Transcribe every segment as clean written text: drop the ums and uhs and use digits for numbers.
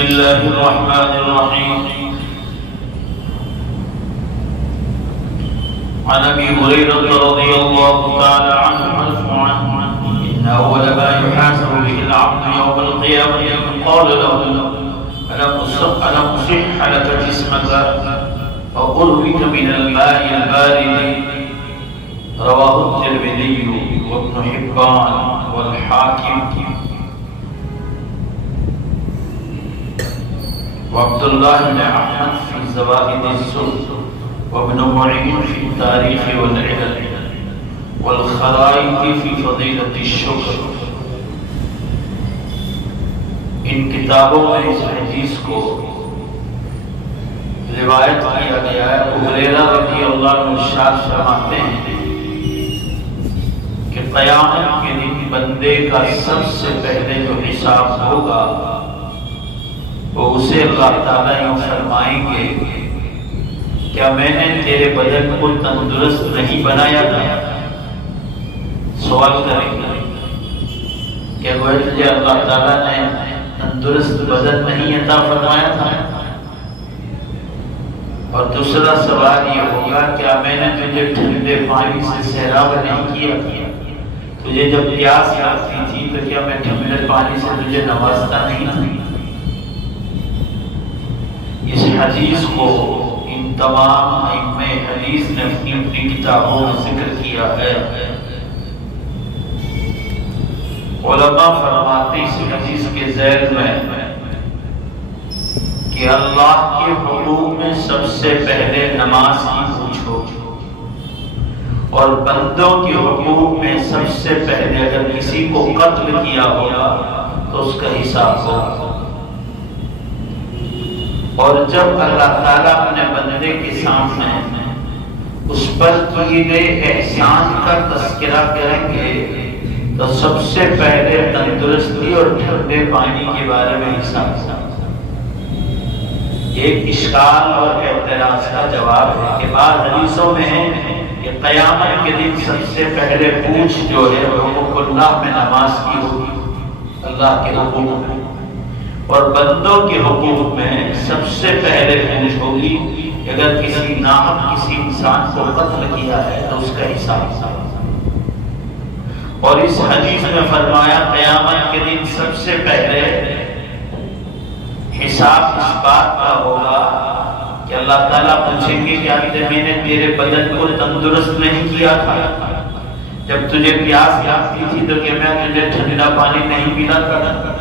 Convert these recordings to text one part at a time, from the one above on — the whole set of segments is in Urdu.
الله الرحمن الرحيم. عن أبي هريرة رضي الله تعالى عنه مرفوعا: إن أول ما يحاسب به العبد يوم القيامة من قال له: ألم أصح لك جسمك فأروك من الماء البارد. رواه الترمذي وابن حبان والحاكم. وعبد الله بن أحمد في زواهد السلط، وابن معين في التاريخ والعلل، والخرائط في فضيلة الشكر. ان کتابوں میں اس حدیث کو روایت کیا گیا ہے. ابو ہریرہ رضی اللہ عنہ ارشاد فرماتے ہیں کہ قیامت کے دن بندے کا سب سے پہلے جو حساب ہوگا وہ اسے اللہ تعالیٰ یوں فرمائیں گے: کیا میں نے تیرے بدن کو تندرست نہیں بنایا تھا؟ سوال کریں گے کہ وہ تجھے اللہ تعالیٰ نے تندرست بدن نہیں عطا فرمایا تھا؟ اور دوسرا سوال یہ ہوگا: کیا میں نے تجھے ٹھنڈے پانی سے سیراب نہیں کیا؟ تجھے جب پیاس لگتی تھی تو کیا میں ٹھنڈے پانی سے تجھے نوازتا نہیں تھا؟ اس حدیث کو ان تمام ائمہ حدیث نے اپنی کتابوں میں ذکر کیا ہے. علماء فرماتے اس حدیث کے ذیل میں کہ اللہ کے حقوق میں سب سے پہلے نماز کی پوچھو، اور بندوں کے حقوق میں سب سے پہلے اگر کسی کو قتل کیا ہوگا تو اس کا حساب ہوگا. اور جب اللہ تعالیٰ اپنے بندے کے سامنے اس پر کیے گئے احسان کا تذکرہ کریں گے تو سب سے پہلے تندرستی اور ٹھنڈے پانی کے بارے میں حساب. ایک اشکال اور اعتراض کا جواب ہے کہ بعض حدیثوں میں ہے کہ قیامت کے دن سب سے پہلے پوچھ جو ہے حقوق اللہ میں نماز کی ہوگی، اللہ کے حقوق میں، اور بندوں کے حقوق میں سب سے پہلے پوچھ ہوگی کہ اگر کسی ناحق کسی انسان کو قتل کیا ہے تو اس کا حساب. اور اس حدیث میں فرمایا قیامت کے دن سب سے پہلے حساب اس بات کا ہوگا کہ اللہ تعالیٰ پوچھیں گے کہ میں نے تیرے بدن کو تندرست نہیں کیا تھا؟ جب تجھے پیاس لگتی تھی تو کیا میں تجھے ٹھنڈا پانی نہیں پلاتا تھا؟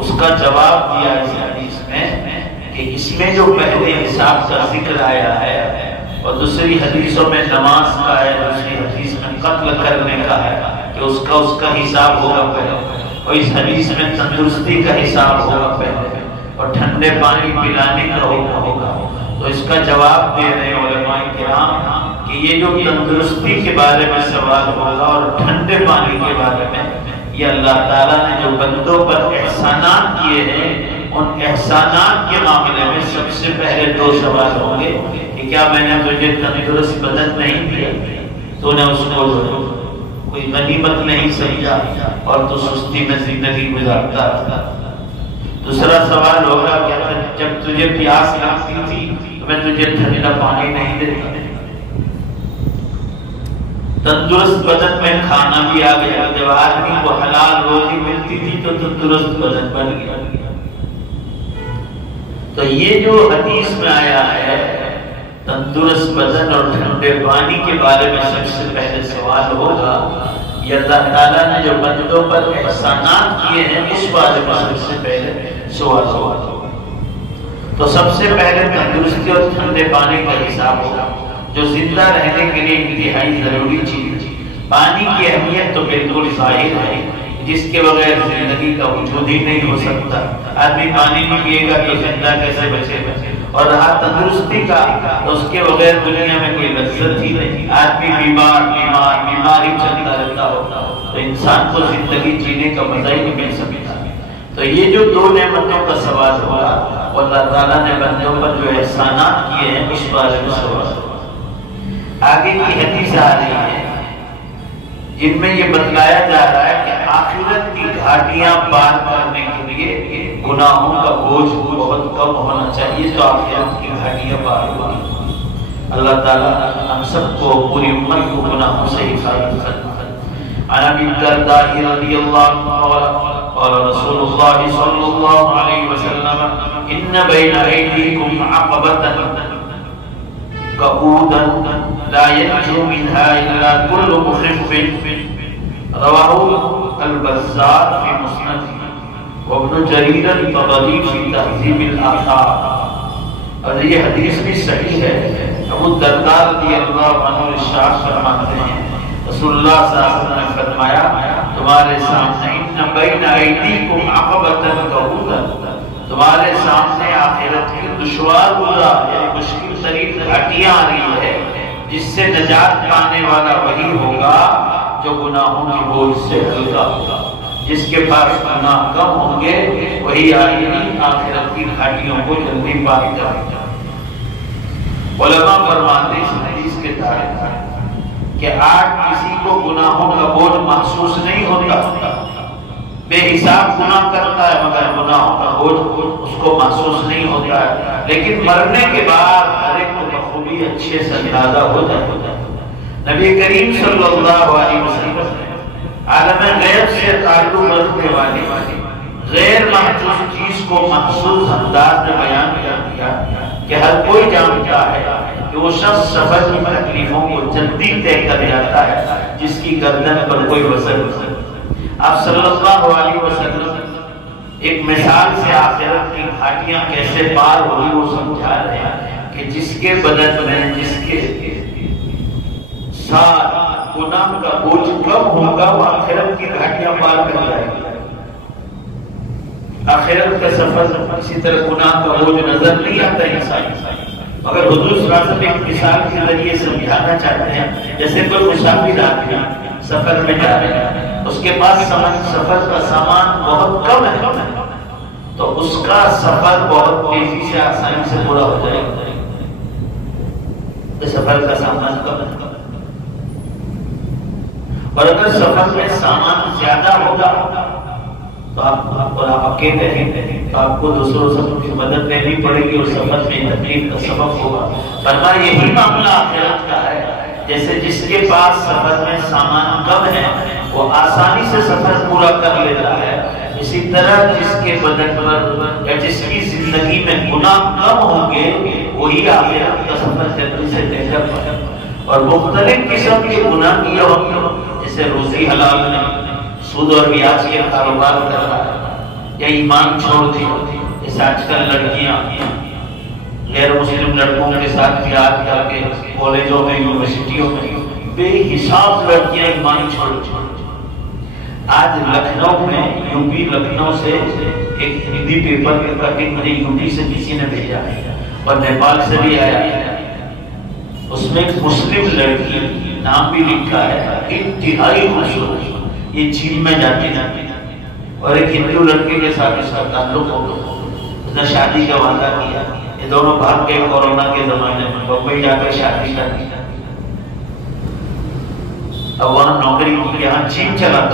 اس کا جواب دیا اس حدیث میں کہ اس میں جو پہلے حساب کا ذکر آیا ہے اور دوسری حدیثوں میں نماز کا ہے، دوسری حدیث میں قتل کرنے کا ہے کہ اس کا حساب ہوگا پہلے، اور اس حدیث میں تندرستی کا حساب ہوگا پہلے، اور ٹھنڈے پانی پلانے کا ہوگا. تو اس کا جواب دے رہے ہیں علماء کرام کہ یہ جو تندرستی کے بارے میں سوال ہوگا اور ٹھنڈے پانی کے بارے میں، یہ اللہ تعالیٰ نے جو بندوں پر احسانات کیے ہیں ان احسانات کے معاملے میں سب سے پہلے دو سوال ہوں گے کہ کیا میں نے تجھے تندرست بدن نہیں دیا؟ تو نے اس کو کوئی غنیمت نہیں سمجھا اور تو سستی میں زندگی گزارتا تھا. دوسرا سوال ہوگا کہ جب تجھے پیاس لگتی تھی تو میں تجھے ٹھنڈا پانی نہیں دیتا؟ تندرست بدن میں کھانا بھی آ گیا. جب آدمی کو حلال روزی ملتی تھی تو تندرست بدن بن گیا. تو یہ جو حدیث میں آیا ہے تندرست بدن اور ٹھنڈے پانی کے بارے میں سب سے پہلے سوال ہوگا، یہ اللہ تعالیٰ نے جو بندوں پر احسانات کیے ہیں اس بارے میں سب سے پہلے سوال ہوگا. تو سب سے پہلے تندرستی اور ٹھنڈے پانی کا حساب ہوگا جو زندہ رہنے کے لیے انتہائی ضروری چیز ہے. پانی کی اہمیت تو بالکل ظاہر ہے، جس کے بغیر زندگی کا وجود ہی نہیں ہو سکتا. آدمی پانی نہیں پیے گا تو زندہ کیسے بچے گا؟ اور رہا تندرستی کا تو اس کے بغیر دنیا میں کوئی لذت ہی نہیں. آدمی بیمار ہی چلتا رہتا ہوتا تو انسان کو زندگی جینے کا مزہ ہی نہیں مل سکتا. تو یہ جو دو نعمتوں کا سوال ہوا اور اللہ تعالیٰ نے بندوں پر جو احسانات کیے ہیں اس بارے میں سوال ہوا. آگے کی حدیث آ رہی ہے جن میں یہ بتلایا جا رہا ہے کہ آخرت کی گھاٹیاں پار کرنے کے لیے گناہوں کا بوجھ بہت کم ہونا چاہیے تو آخرت کی گھاٹیاں پار ہوگی۔ اللہ تعالیٰ ہم سب کو پوری امت کو گناہوں سے حفاظت کرے۔ عن ابی الدرداء رضی اللہ عنہ قال رسول اللہ صلی اللہ علیہ وسلم ان بین ایدیکم عقبۃ قعودا لا ينجو منها الا كل مخف رواه البزار في مسنده وابن جریر الطبری في تہذیب الآثار۔ اور یہ حدیث بھی صحیح ہے۔ ابو الدرداء رضی اللہ عنہ ارشاد فرماتے ہیں رسول اللہ صلی اللہ علیہ وسلم نے فرمایا تمہارے سامنے ان بین ایدیکم عقبۃ قعودا، تمہارے سامنے آخرت کی دشوار گزار یعنی مشکل ترین گھاٹیاں آ رہی ہے، جس سے نجات پانے والا وہی ہوگا جو گناہوں کی بوجھ سے ہلکا ہوگا۔ جس کے پاس گناہ کم ہوں گے وہی آخرت کی گھاٹیوں کو جلدی پار کرے گا۔ علماء فرماتے ہیں اس حدیث کے تحت کہ آج کسی کو گناہوں کا بوجھ محسوس نہیں ہوتا، بے حساب گناہ کرتا ہے مگر گناہوں کا بوجھ اس کو محسوس نہیں ہوتا ہے، لیکن مرنے کے بعد ہر ایک کو بخوبی اچھے سے اندازہ ہو جاتا ہے۔ نبی کریم صلی اللہ علیہ وسلم عالم غیب سے تعلق رکھنے والی غیر محسوس چیز کو محسوس انداز میں بیان کر دیا کہ ہر کوئی جانتا ہے کہ وہ شخص سفر کی تکلیفوں کو جلدی طے کر جاتا ہے جس کی گردن پر کوئی وزن نہیں۔ آپ صلی اللہ علیہ وسلم ایک مثال سے آخرت کی گھاٹیاں کیسے پار ہوئی وہ سمجھا رہے ہیں کہ جس کے بدن میں جس کے ساتھ گناہ کا بوجھ کم ہوگا وہ آخرت کی گھاٹیاں پار کر جائے گا۔ آخرت کا سفر کسی طرح گناہ کا بوجھ نظر نہیں آتا انسان، مگر حضور صلی اللہ علیہ وسلم ایک مثال کے ذریعے سمجھانا چاہتے ہیں جیسے کوئی مسافر آدمی سفر میں جا رہے ہیں، اس کے پاس سفر کا سامان بہت کم ہے تو اس کا سفر بہت تیزی سے آسانی سے پورا ہو جائے گا۔ سفر کا سامان کم ہے، اور اگر سفر میں سامان زیادہ ہوگا تو آپ اکیلے ہیں تو آپ کو دوسروں سے کی مدد لینی پڑے گی اور سفر میں تکلیف کا سبب ہوگا۔ فرمایا یہی معاملہ آخرت کا ہے، جیسے جس کے پاس سفر میں سامان کم ہے وہ آسانی سے سفر پورا کر لیتا ہے، اسی طرح جس کے بدن پر یا جس کی زندگی میں گناہ کم ہوں گے وہی آخرت کا سفر جلدی سے طے کر پائے۔ اور مختلف قسم کے گناہ کیے ہوتے ہیں جیسے روزی حلال نہیں، سود اور بیاج کے کاروبار کر رہا ہے یا ایمان چھوڑ دی، جیسے آج کل لڑکیاں غیر مسلم لڑکوں کے ساتھ بیاج کر کے کالجوں میں یونیورسٹیوں میں بے حساب لڑکیاں ایمان چھوڑ۔ آج لکھنؤ میں یوپی لکھنؤ سے ایک ہندی پیپر کے کٹنگ مجھے یوپی سے کسی نے بھیجا ہے اور نیپال سے بھی آیا ہے، اس میں مسلم لڑکی نام بھی لکھا ہے انتہائی خوبصورت، یہ چین میں جاتی اور ایک ہندو لڑکے کے ساتھ اس کا تعلق ہو گیا، اس نے شادی کا وعدہ کیا، یہ دونوں بھاگ کے کورونا کے زمانے میں بمبئی جا کر شادی کر دی، اب وہاں نوکری کی، یہاں چین چلا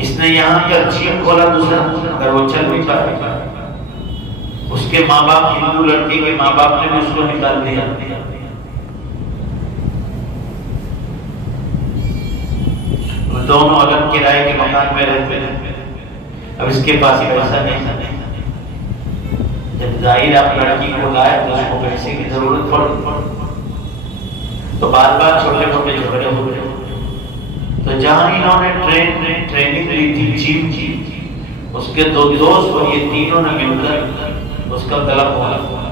اس نے یہاں کا چین کھولا دوسرا، اگر وہ چل بھی پائے اس کے ماں باپ ہندو لڑکی کے ماں باپ نے بھی اس کو نکال دیا، دونوں الگ کرائے کے مکان میں رہتے ہیں۔ اب اس کے پاس پیسہ نہیں، جب ظاہر آپ لڑکی کو لائے تو اس کو پیسے کی ضرورت پڑی تو بار بار چھوٹے موٹے جھگڑے ہو گئے، تو جہاں انہوں نے ٹریننگ لی تھی چین کی، اس کے دو دوست اور یہ تینوں نے مل کر اس کا گلا کھولا،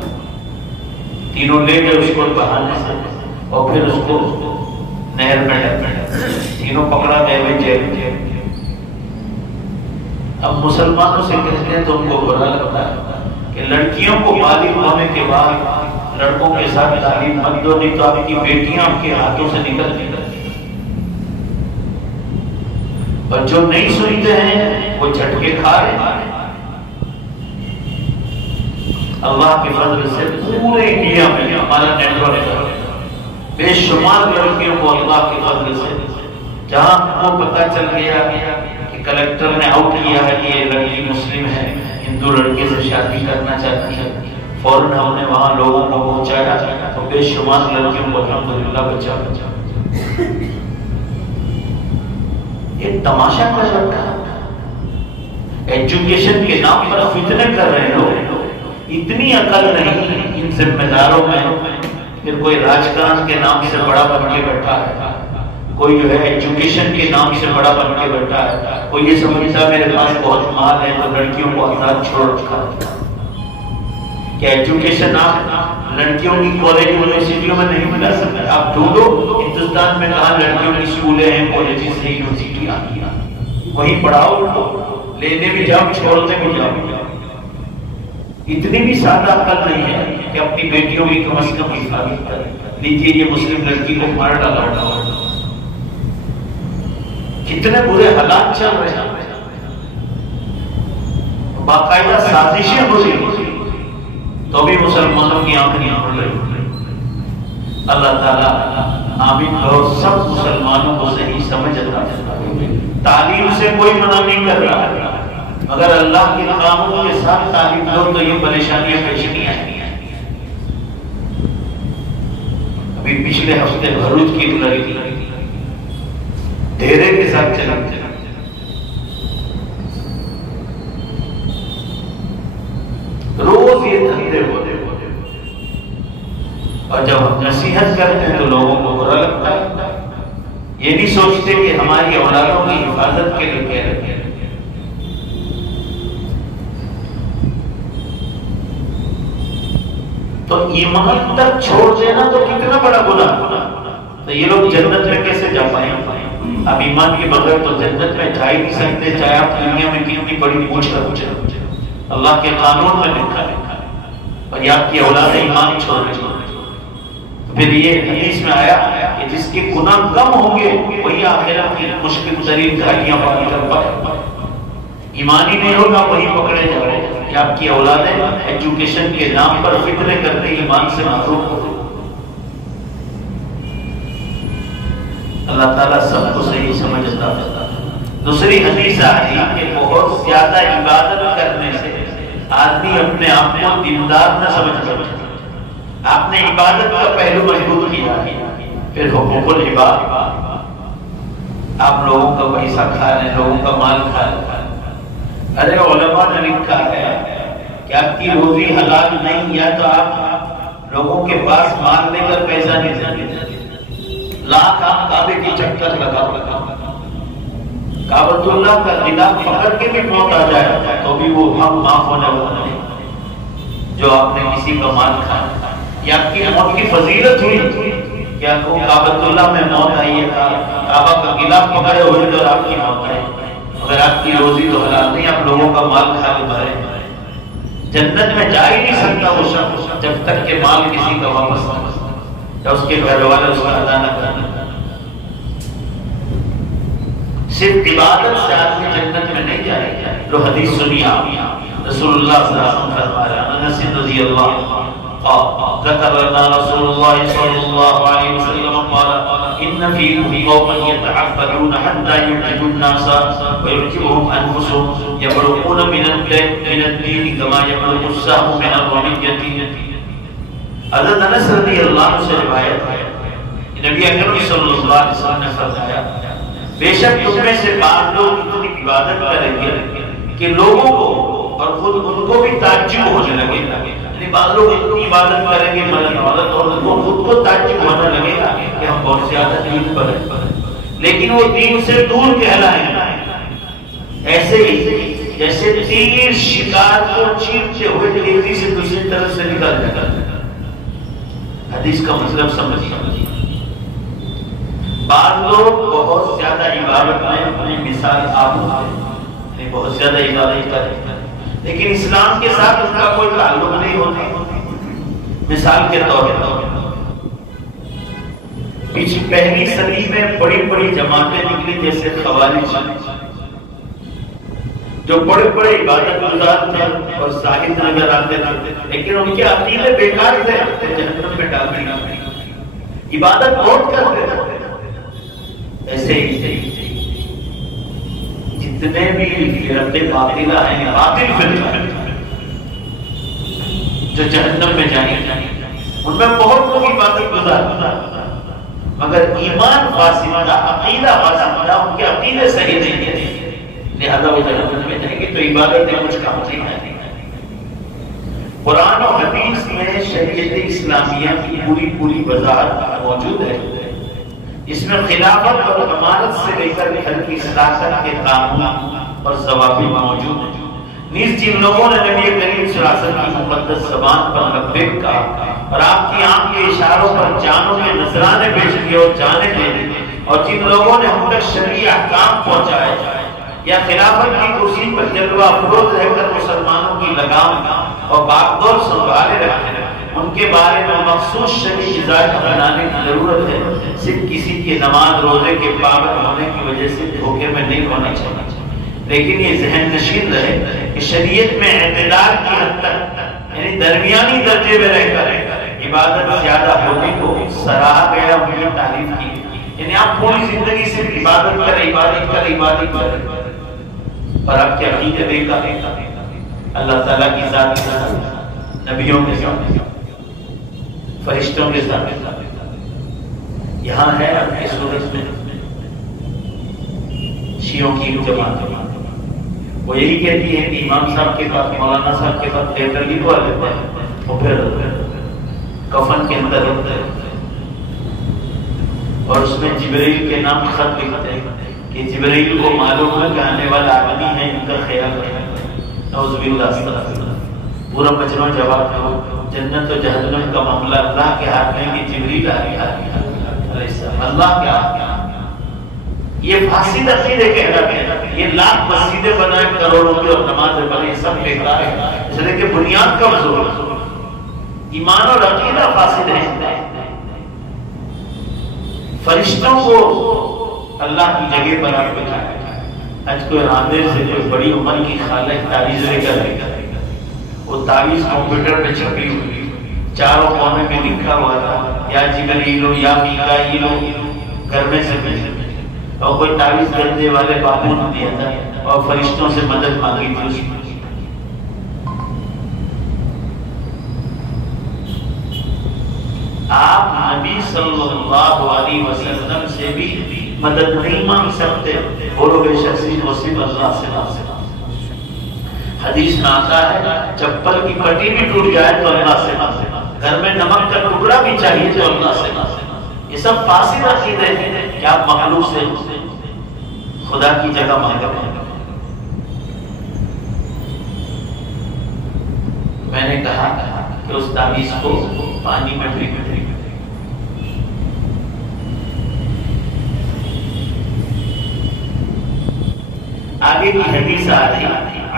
تینوں لے گئے اس کو بہانے سے اور پھر اس کو نہر میں ڈال، تینوں پکڑا گئے ہوئے جیل۔ اب مسلمانوں سے کہتے ہیں تو ان کو برا لگتا ہے کہ لڑکیوں کو بالغ ہونے کے بعد لڑکوں کے ساتھ تعلیم مت دو، نہیں تو آپ کی بیٹیاں آپ کے ہاتھوں سے نکل جاتی، اور جو نہیں سنتے ہیں وہ جھٹکے کھا رہے ہیں۔ اللہ کے فضل سے پورے انڈیا میں ہمارا نیٹ ورک بے شمار لڑکیوں کو اللہ کے فضل سے جہاں وہ پتہ چل گیا کہ کلیکٹر نے آؤٹ کیا ہے کہ یہ لڑکی مسلم ہے، ہندو لڑکے سے شادی کرنا چاہتی ہے، فوراً ہم نے وہاں لوگوں کو پہنچایا تو بے شمار لڑکیوں کو الحمدللہ بچا یہ تماشا کر رکھا ہے۔ ایجوکیشن کے نام پر فتنے کر رہے لوگ، اتنی عقل نہیں ان ذمہ داروں میں۔ پھر کوئی راجکران کے نام سے بڑا بن کے بیٹھا ہے، کوئی جو ہے ایجوکیشن کے نام سے بڑا بن کے بیٹھا ہے، کوئی یہ سمجھتا میرے پاس بہت مال ہے تو لڑکیوں کو آزاد چھوڑ رکھا ہے۔ کیا ایجوکیشن آپ لڑکیوں کی کالج یونیورسٹیوں میں نہیں ملا سکتے؟ آپ ڈھونڈو ہندوستان میں کہاں لڑکیوں کی اسکولیں ہیں، کالجز ہیں، یونیورسٹیاں ہیں، وہیں پڑھاؤ، لینے بھی جاؤ، چھوڑنے بھی جاؤ۔ اتنی بھی سادہ عقل نہیں ہے کہ اپنی بیٹیوں کی کم از کم حفاظت کریں۔ لیجیے یہ مسلم لڑکی کو مار ڈالا، کتنے برے حالات چل رہے ہیں، باقاعدہ سازشیں ہو رہی تو بھی مسلمانوں کی آنکھ نہیں کھل رہی۔ اللہ تعالیٰ آمین اور سب مسلمانوں کو صحیح سمجھ عطا فرمائے۔ تعلیم سے کوئی منع نہیں کر رہا، مگر اللہ کے قانون کے ساتھ تعلیم دو تو یہ پریشانیاں پیش نہیں آئیں۔ ابھی پچھلے ہفتے بھروچ کی ایک لڑکی ڈیرے کے ساتھ چلی، روز یہ دھندے ہوتے اور جب ہم نصیحت کرتے ہیں تو لوگوں کو برا لگتا ہے، یہ نہیں سوچتے کہ ہماری اولادوں کی حفاظت کے لیے کیا رکھے۔ تو ایمان تک چھوڑ دینا تو کتنا بڑا گناہ، تو یہ لوگ جنت میں کیسے جا پائیں؟ اب ایمان کے بغیر تو جنت میں جا ہی نہیں سکتے، چاہے آپ دنیا میں کتنی بڑی پوچھ کر پوچھے۔ اللہ کے قانون میں لکھا ہے اور یہ آپ کی اولاد ایمان چھوڑ رہی ہے۔ پھر یہ حدیث میں آیا کہ جس کے گناہ کم ہوں گے وہی آخرت کی مشکل ترین گاڑیاں پار کر پائے۔ ایمان ہی نہیں ہوگا وہی پکڑے جا رہے ہیں کہ آپ کی اولادیں ایجوکیشن کے نام پر فکرے کرتے ایمان سے محروم ہو۔ اللہ تعالیٰ سب کو صحیح سمجھ عطا فرمائے۔ دوسری حدیث آئی کہ بہت زیادہ عبادت کرنے سے آدمی اپنے آپ کو دیندار نہ سمجھ سکتا۔ آپ نے عبادت کا پہلو مضبوط کیا، پھر حقوق العباد، آپ لوگوں کا پیسہ کھا رہے ہیں، لوگوں کا مال کھا رہے ہیں۔ ارے علماء نے لکھا ہے کہ آپ کی روزی حلال نہیں، یا تو آپ لوگوں کے پاس مال لے کر پیسہ نہیں دیتے، لاکھ آپ کعبے کی چکر لگا کعبۃ اللہ کا غلاف پکڑ کے بھی موت آ جائے تو بھی وہ حق معاف ہونے والا نہیں جو آپ نے کسی کا مال کھایا۔ یہ آپ کی موت کی فضیلت ہوئی کہ آپ کو کعبۃ اللہ میں موت آئی ہے، کعبہ کا غلاف پکڑے ہوئے تو آپ کی موت آئی، اگر آپ کی روزی تو حلال نہیں، آپ لوگوں کا مال کھا کے مرے۔ جنت میں جا ہی نہیں سکتا وہ شخص جب تک کہ مال کسی کا واپس نہ یا اس کے گھر والے اس کا ادا نہ کرنا۔ صرف عبادت سے آدمی جنت میں نہیں جائے گا۔ جو حدیث سنی آپ رسول اللہ صلی اللہ علیہ وسلم فرما رہے ہیں، انس رضی اللہ ذکر لنا رسول اللہ صلی اللہ علیہ وسلم قال ان فیکم قوما یتعبدون حتى يعجبوا الناس ويعجبهم انفسهم يبرقون من الدين كما يبرق السهم من الرمية۔ حضرت انس رضی اللہ عنہ سے روایت ہے نبی اکرم صلی اللہ علیہ وسلم نے فرمایا بے شک تم میں سے بعض لوگ اتنی عبادت کریں گے کہ لوگوں کو اور خود ان کو بھی تعجب ہونے لگے گا، یعنی بعض لوگ اتنی عبادت کریں گے مرد عورت اور ان کو خود کو تعجب ہونے لگے گا کہ ہم بہت زیادہ دین پر ہیں، لیکن وہ دین سے دور کہلائیں گے، ایسے ہی جیسے تیر شکار کو چیرتے ہوئے تیزی سے دوسری طرف سے نکل جاتا ہے۔ حدیث کا مطلب سمجھیے، بعض لوگ بہت زیادہ عبادت میں اپنی مثال آپ ہوتے ہیں، بہت زیادہ عبادت کرتے ہیں لیکن اسلام کے ساتھ اس کا کوئی تعلق نہیں ہوتا۔ مثال کے طور پر پہلی صدی میں بڑی بڑی جماعتیں نکلی جیسے خوارج، جو بڑے بڑے عبادت گزار تھے اور زاہد نظر آتے تھے لیکن ان کے عقیدے بیکار تھے، جہنم میں ڈال دیا۔ عبادت بہت کرتے ہیں. ایسے ہی جتنے بھی فرقے باطلہ ہیں، باطل فرقے جو جہنم میں جائیں ان میں بہت لوگ عبادت گزار، مگر ایمان فاسدہ، عقیدہ فاسدہ، ان کے عقیدے صحیح نہیں ہے، لہذا وہ جہنم میں جائیں گے. تو عبادت میں کچھ کام نہیں ہے. قرآن و حدیث میں شریعت اسلامیہ کی پوری وضاحت موجود ہے. اس میں خلافت اور امارت سے لے کر گھر کی سیاست کے قانون اور ضوابط موجود ہیں. نیز جن لوگوں نے نبی کریم صلی اللہ علیہ وسلم کی مقدس زبان پر لبیک کہا اور آپ کی آنکھ کے اشاروں پر جانوں کے نذرانے پیش کیے اور جانیں دے دی، اور جن لوگوں نے ہم تک شرعی احکام پہنچائے یا خلافت کی کرسی پر جلوہ افروز رہ کر مسلمانوں کی لگام اور باغدور سنبھالے رکھے، ان کے بارے میں مخصوص شرعی ہدایت بنانے کی ضرورت ہے. صرف کسی کی نماز روزے کے پابند ہونے کی وجہ سے دھوکے میں نہیں ہونا چاہیے، لیکن یہ ذہن نشین رہے کہ شریعت میں اعتدال کی حد تک، یعنی درمیانی درجے میں رہ کر عبادت زیادہ ہونے کو سراہا گیا، ان کی تعریف کی. یعنی آپ پوری زندگی صرف عبادت کریں اور آپ کے عقیدے بیکار، اللہ تعالیٰ کی ذات کے ساتھ، نبیوں کے ساتھ، فرشتوں کے ساتھ. یہاں ہے اپنی صورت میں شیعوں کی جماعت، وہ یہی کہتی ہے کہ امام صاحب کے پاس، مولانا صاحب کے پاس پیپر لکھوا لیتے ہیں اور پھر کفن کے اندر ہوتے ہیں اور اس میں جبریل کے نام خط لکھتے ہیں کہ جبریل کو معلوم ہے کہ آنے والا آدمی ہے، ان کا خیال ہے. نعوذ باللہ. پورا مجمع جواب دو، جنت و جہنم کا معاملہ اللہ کے ہاتھ میں کہ جبریل علیہ السلام اللہ کے ہاتھ میں. یہ فاسد عقیدے کہلاتے ہیں. یہ لاکھ مسجدیں بنائے، کروڑوں کی اور نمازیں بنے، سب بیکار ہے، اس لیے کہ بنیاد کمزور ہے، ایمان اور عقیدہ فاسد ہے. فرشتوں کو اللہ کی جگہ پر آپ بٹھایا. آج کوئی راندے سے کوئی بڑی عمر کی خالہ تعویذ لے کر وہ تعویذ کمپیوٹر پہ چھپی ہوئی، چاروں کونے میں لکھا ہوا تھا یا جبریل یا میکائیل، گھر میں سے اور کوئی تعویذ کرنے والے بابو نے دیا تھا اور فرشتوں سے مدد مانگی تھی. اس میں آپ نبی صلی اللہ علیہ وسلم سے بھی مدد نہیں مانگ سکتے، اور بے شخصی نصیب اللہ سے ناصر. حدیث میں آتا ہے چپل کی پٹی بھی ٹوٹ جائے تو اللہ سے ناصر، گھر میں نمک کا ٹکڑا بھی چاہیے تو اللہ سے ناصر. یہ سب فاسد عقیدے ہیں کہ آپ مخلوق سے خدا کی جگہ مانگا. میں نے کہا کہ اس تعویذ کو پانی میں بھی آگے کی حدیث آتی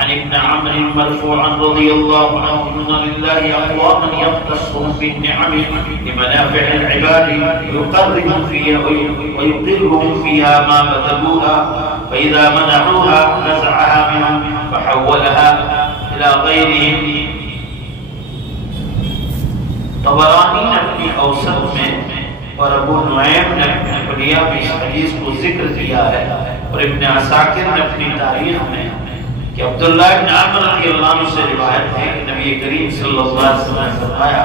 عن ابن عمرو مرفوعا رضی اللہ عنہ ان للہ اقواما یختصون بالنعم لمنافع العباد يقربون فيها ويقرهم فيها ما بذلوها فإذا منعوها نزعها منهم فحولها إلى غيرهم. طبرانی نے اپنی اوسط میں اور ابو نعیم نے اپنے حلیہ میں اس حدیث کو ذکر کیا ہے، اور ابن عساکر نے اپنی تاریخ میں کہ عبداللہ ابن عمر رضی اللہ عنہ سے روایت ہے کہ نبی کریم صلی اللہ علیہ وسلم نے فرمایا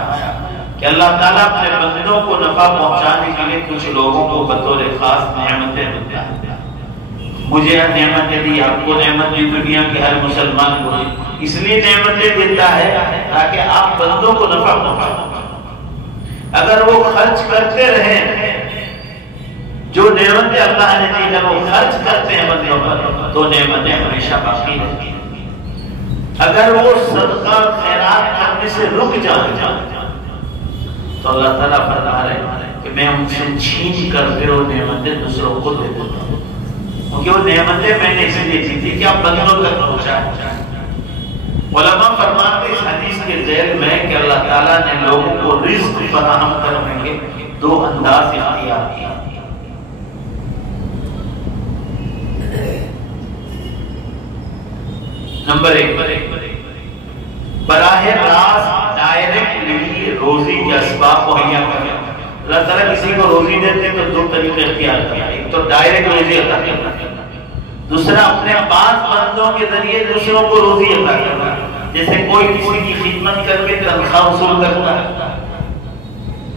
کہ اللہ تعالیٰ اپنے بندوں کو نفع پہنچانے کے لیے کچھ لوگوں کو بطور خاص نعمتیں دیتا ہے. مجھے نعمتیں دی، آپ کو نعمت دی، دنیا کے ہر مسلمان کو اس لیے نعمتیں دیتا ہے تاکہ آپ بندوں کو نفع پہنچائیں. اگر وہ خرچ کرتے رہیں جو نعمتیں اللہ نے دی، اگر وہ خرچ کرتے ہیں بندوں پر تو نعمتیں ہمیشہ باقی رہتی ہیں. اگر وہ صدقہ خیرات کرنے سے رک جائیں تو اللہ تعالیٰ فرما رہے ہیں کہ میں ان سے چھین کر پھر وہ نعمتیں دوسروں کو دے دیتا ہوں، کیونکہ وہ نعمتیں میں نے اس لیے دی تھی کہ آپ بندوں تک پہنچائیں. علماء فرماتے اس حدیث کے ذیل میں کہ اللہ تعالیٰ نے لوگوں کو رزق فراہم کرنے کے دو انداز اختیار کیا. نمبر ایک، براہ راست ڈائریکٹلی روزی کے اسباب مہیا کرنا. اللہ تعالیٰ کسی کو روزی دیتے ہیں تو دو طریقے اختیار کیا، ایک تو ڈائریکٹ روزی عطا کرنا، دوسرا اپنے پاس بندوں کے ذریعے دوسروں کو روزی عطا کرنا، جیسے کوئی کسی کی خدمت کر کے تنخواہ وصول کرتا ہے،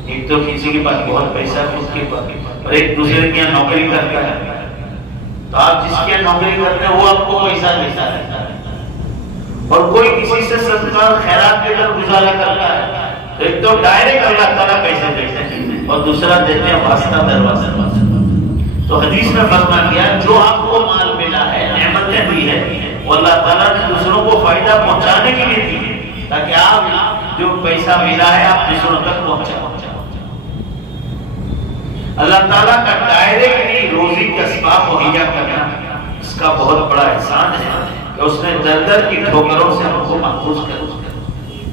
ایک تو کسی کے پاس بہت پیسہ ہے اس کے پاس، اور ایک دوسرے کے یہاں نوکری کرتا ہے، تو آپ جس کے یہاں نوکری کرتے ہیں وہ آپ کو پیسہ دیتا ہے، اور کوئی کسی سے صدقہ خیرات کے در گزارا کرتا ہے، تو ایک تو ڈائریکٹ اللہ تعالیٰ پیسے دیتے ہیں اور دوسرا دیتے ہیں واسطہ دروازہ۔ تو حدیث میں فرما گیا جو آپ کو مال ملا ہے، نعمتیں دی ہے، وہ اللہ تعالیٰ نے دوسروں کو فائدہ پہنچانے کے لیے دی، تاکہ آپ جو پیسہ ملا ہے آپ دوسروں تک پہنچائیں۔ اللہ تعالیٰ کا ڈائریکٹلی روزی کا اسباب مہیا کرنا اس کا بہت بڑا احسان ہے کہ اس نے در در کی ٹھوکروں سے ہم کو محفوظ کر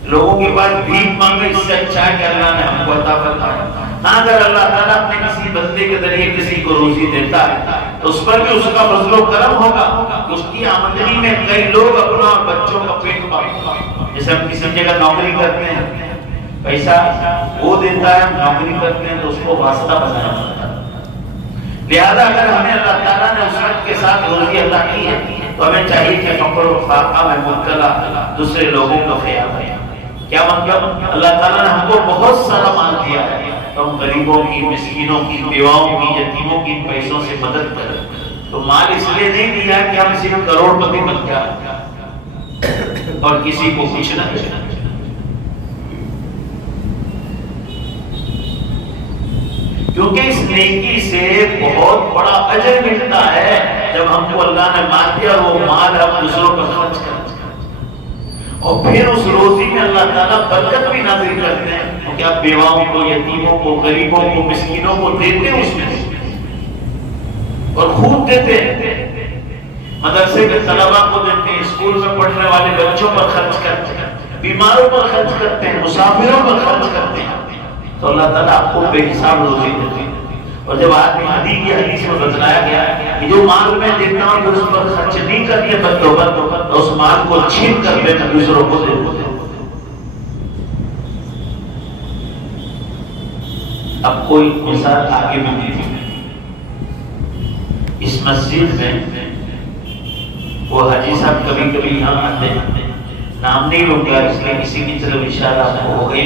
لوگوں کے پاس بھیک مانگے، اس سے اچھا ہے کہ اللہ نے ہم کو عطا فرمایا۔ ہاں اگر اللہ تعالیٰ اپنے کسی بندے کے ذریعے کسی کو روزی دیتا ہے تو اس پر بھی اس کا فضل و کرم ہوگا، اس کی آمدنی میں کئی لوگ اپنا اور بچوں کا پیٹ پالیں۔ جیسے ہم کسی جگہ نوکری کرتے ہیں، پیسہ وہ دیتا ہے، ہم نوکری کرتے ہیں تو اس کو واسطہ بنایا جاتا ہے۔ لہذا اگر ہمیں اللہ تعالیٰ نے اس وقت کے ساتھ روزی عطا کی ہے تو ہمیں چاہیے کہ فقر و فاقہ میں مبتلا دوسرے لوگوں کا خیال رکھیں۔ کیا مطلب؟ اللہ تعالیٰ نے ہم کو بہت سارا مال دیا ہے تو ہم غریبوں کی، مسکینوں کی، بیواؤں کی، یتیموں کی پیسوں سے مدد کریں۔ تو مال اس لیے نہیں دیا کہ ہم صرف کروڑ پتی بن جائیں اور کسی کو کچھ نہ کریں۔ کیونکہ اس نیکی سے بہت بڑا اجر ملتا ہے جب ہم کو اللہ نے مال دیا اور وہ مال ہم دوسروں پر خرچ کرتے ہیں، اور پھر اس روزی میں اللہ تعالیٰ برکت بھی نازل کرتے ہیں کہ آپ بیواؤں کو، یتیموں کو، غریبوں کو، مسکینوں کو دیتے ہیں، اس میں اور خوب دیتے ہیں، مدرسے کے طلباء کو دیتے ہیں، اسکول میں پڑھنے والے بچوں پر خرچ کرتے ہیں، بیماروں پر خرچ کرتے ہیں، مسافروں پر خرچ کرتے ہیں، تو اللہ تعالیٰ آپ کو بے حساب روزی دیتے ہیں۔ اور جب آدمی حدیث میں بتلایا گیا کہ جو مال میں دیتا ہوں اس پر خرچ نہیں کرتے تو اس مال کو چھین کر میں دوسروں کو دے دوں۔ اب کوئی مثال آگے بھی دی، اس مسجد میں وہ حاجی صاحب کبھی کبھی یہاں آتے ہیں، نام نہیں لوں گا اس لیے کسی کی طرف اشارہ ہو گئی۔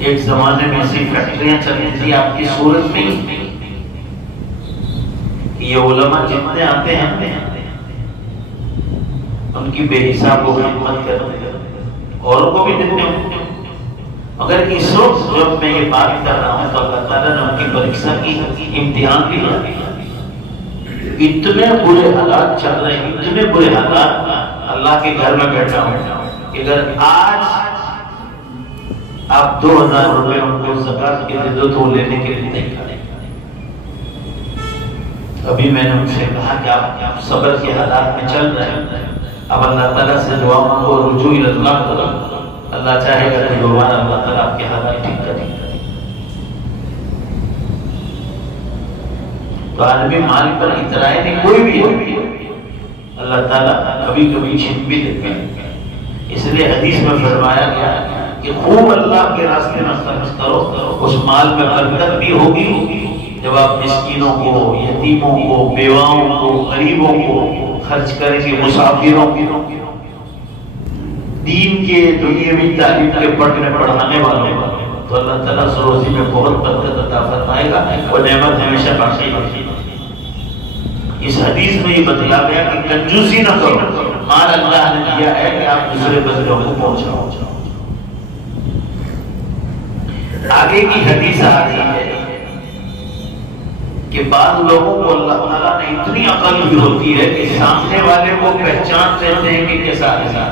ایک زمانے میں ایسی فیکٹریاں چلتی تھی آپ کی صورت میں، یہ علماء جتنے آتے ہیں ان کی بے حساب کو خدمت کرتے ہیں، اوروں کو بھی دیتے ہیں، مگر اس وقت جب میں یہ بات کر رہا ہوں تو اللہ تعالیٰ نے ان کی پریکشا کی، امتحان بھی لیا۔ اتنے برے حالات چل رہے ہیں، اتنے برے حالات، اللہ کے گھر میں بیٹھا ہوں کہ اگر آج آپ 2000 روپے ان کو زکات کے دے دو تو وہ لینے کے لیے نہیں کھڑے۔ ابھی میں نے ان سے کہا کہ آپ صبر کے حالات میں چل رہے ہیں، اب اللہ تعالیٰ سے دعا مانگو، رجوع اللہ کرو، اللہ چاہے گا کہ دوبارہ اللہ تعالیٰ آپ کے حالات ٹھیک کرے گا۔ تو آدمی مال پر اترائے نہیں، کوئی بھی ہے، اللہ تعالیٰ کبھی کبھی چھین بھی دیتے ہیں۔ اس لیے حدیث میں فرمایا گیا کہ خوب اللہ کے راستے میں خرچ کرو، اس مال میں برکت بھی ہوگی جب آپ مسکینوں کو، یتیموں کو، بیواؤں کو، غریبوں کو خرچ کریں گے، مسافروں کو، دین کے دنیاوی تعلیم کے پڑھانے والوں کو، تو اللہ تعالیٰ اس روزی میں بہت برکت عطا فرمائے گا، وہ نعمت ہمیشہ باقی رہے گی۔ اس حدیث میں یہ بتایا گیا کہ کنجوسی نہ کرو، مال اللہ نے دیا ہے کہ آپ دوسرے بندوں کو پہنچاؤ۔ آگے کی حدیث آ رہی ہے کہ بعض لوگوں کو اللہ تعالیٰ نے اتنی عقل بھی ہوتی ہے کہ سامنے والے کو پہچان لیتے ہیں کہ کیسا ہے۔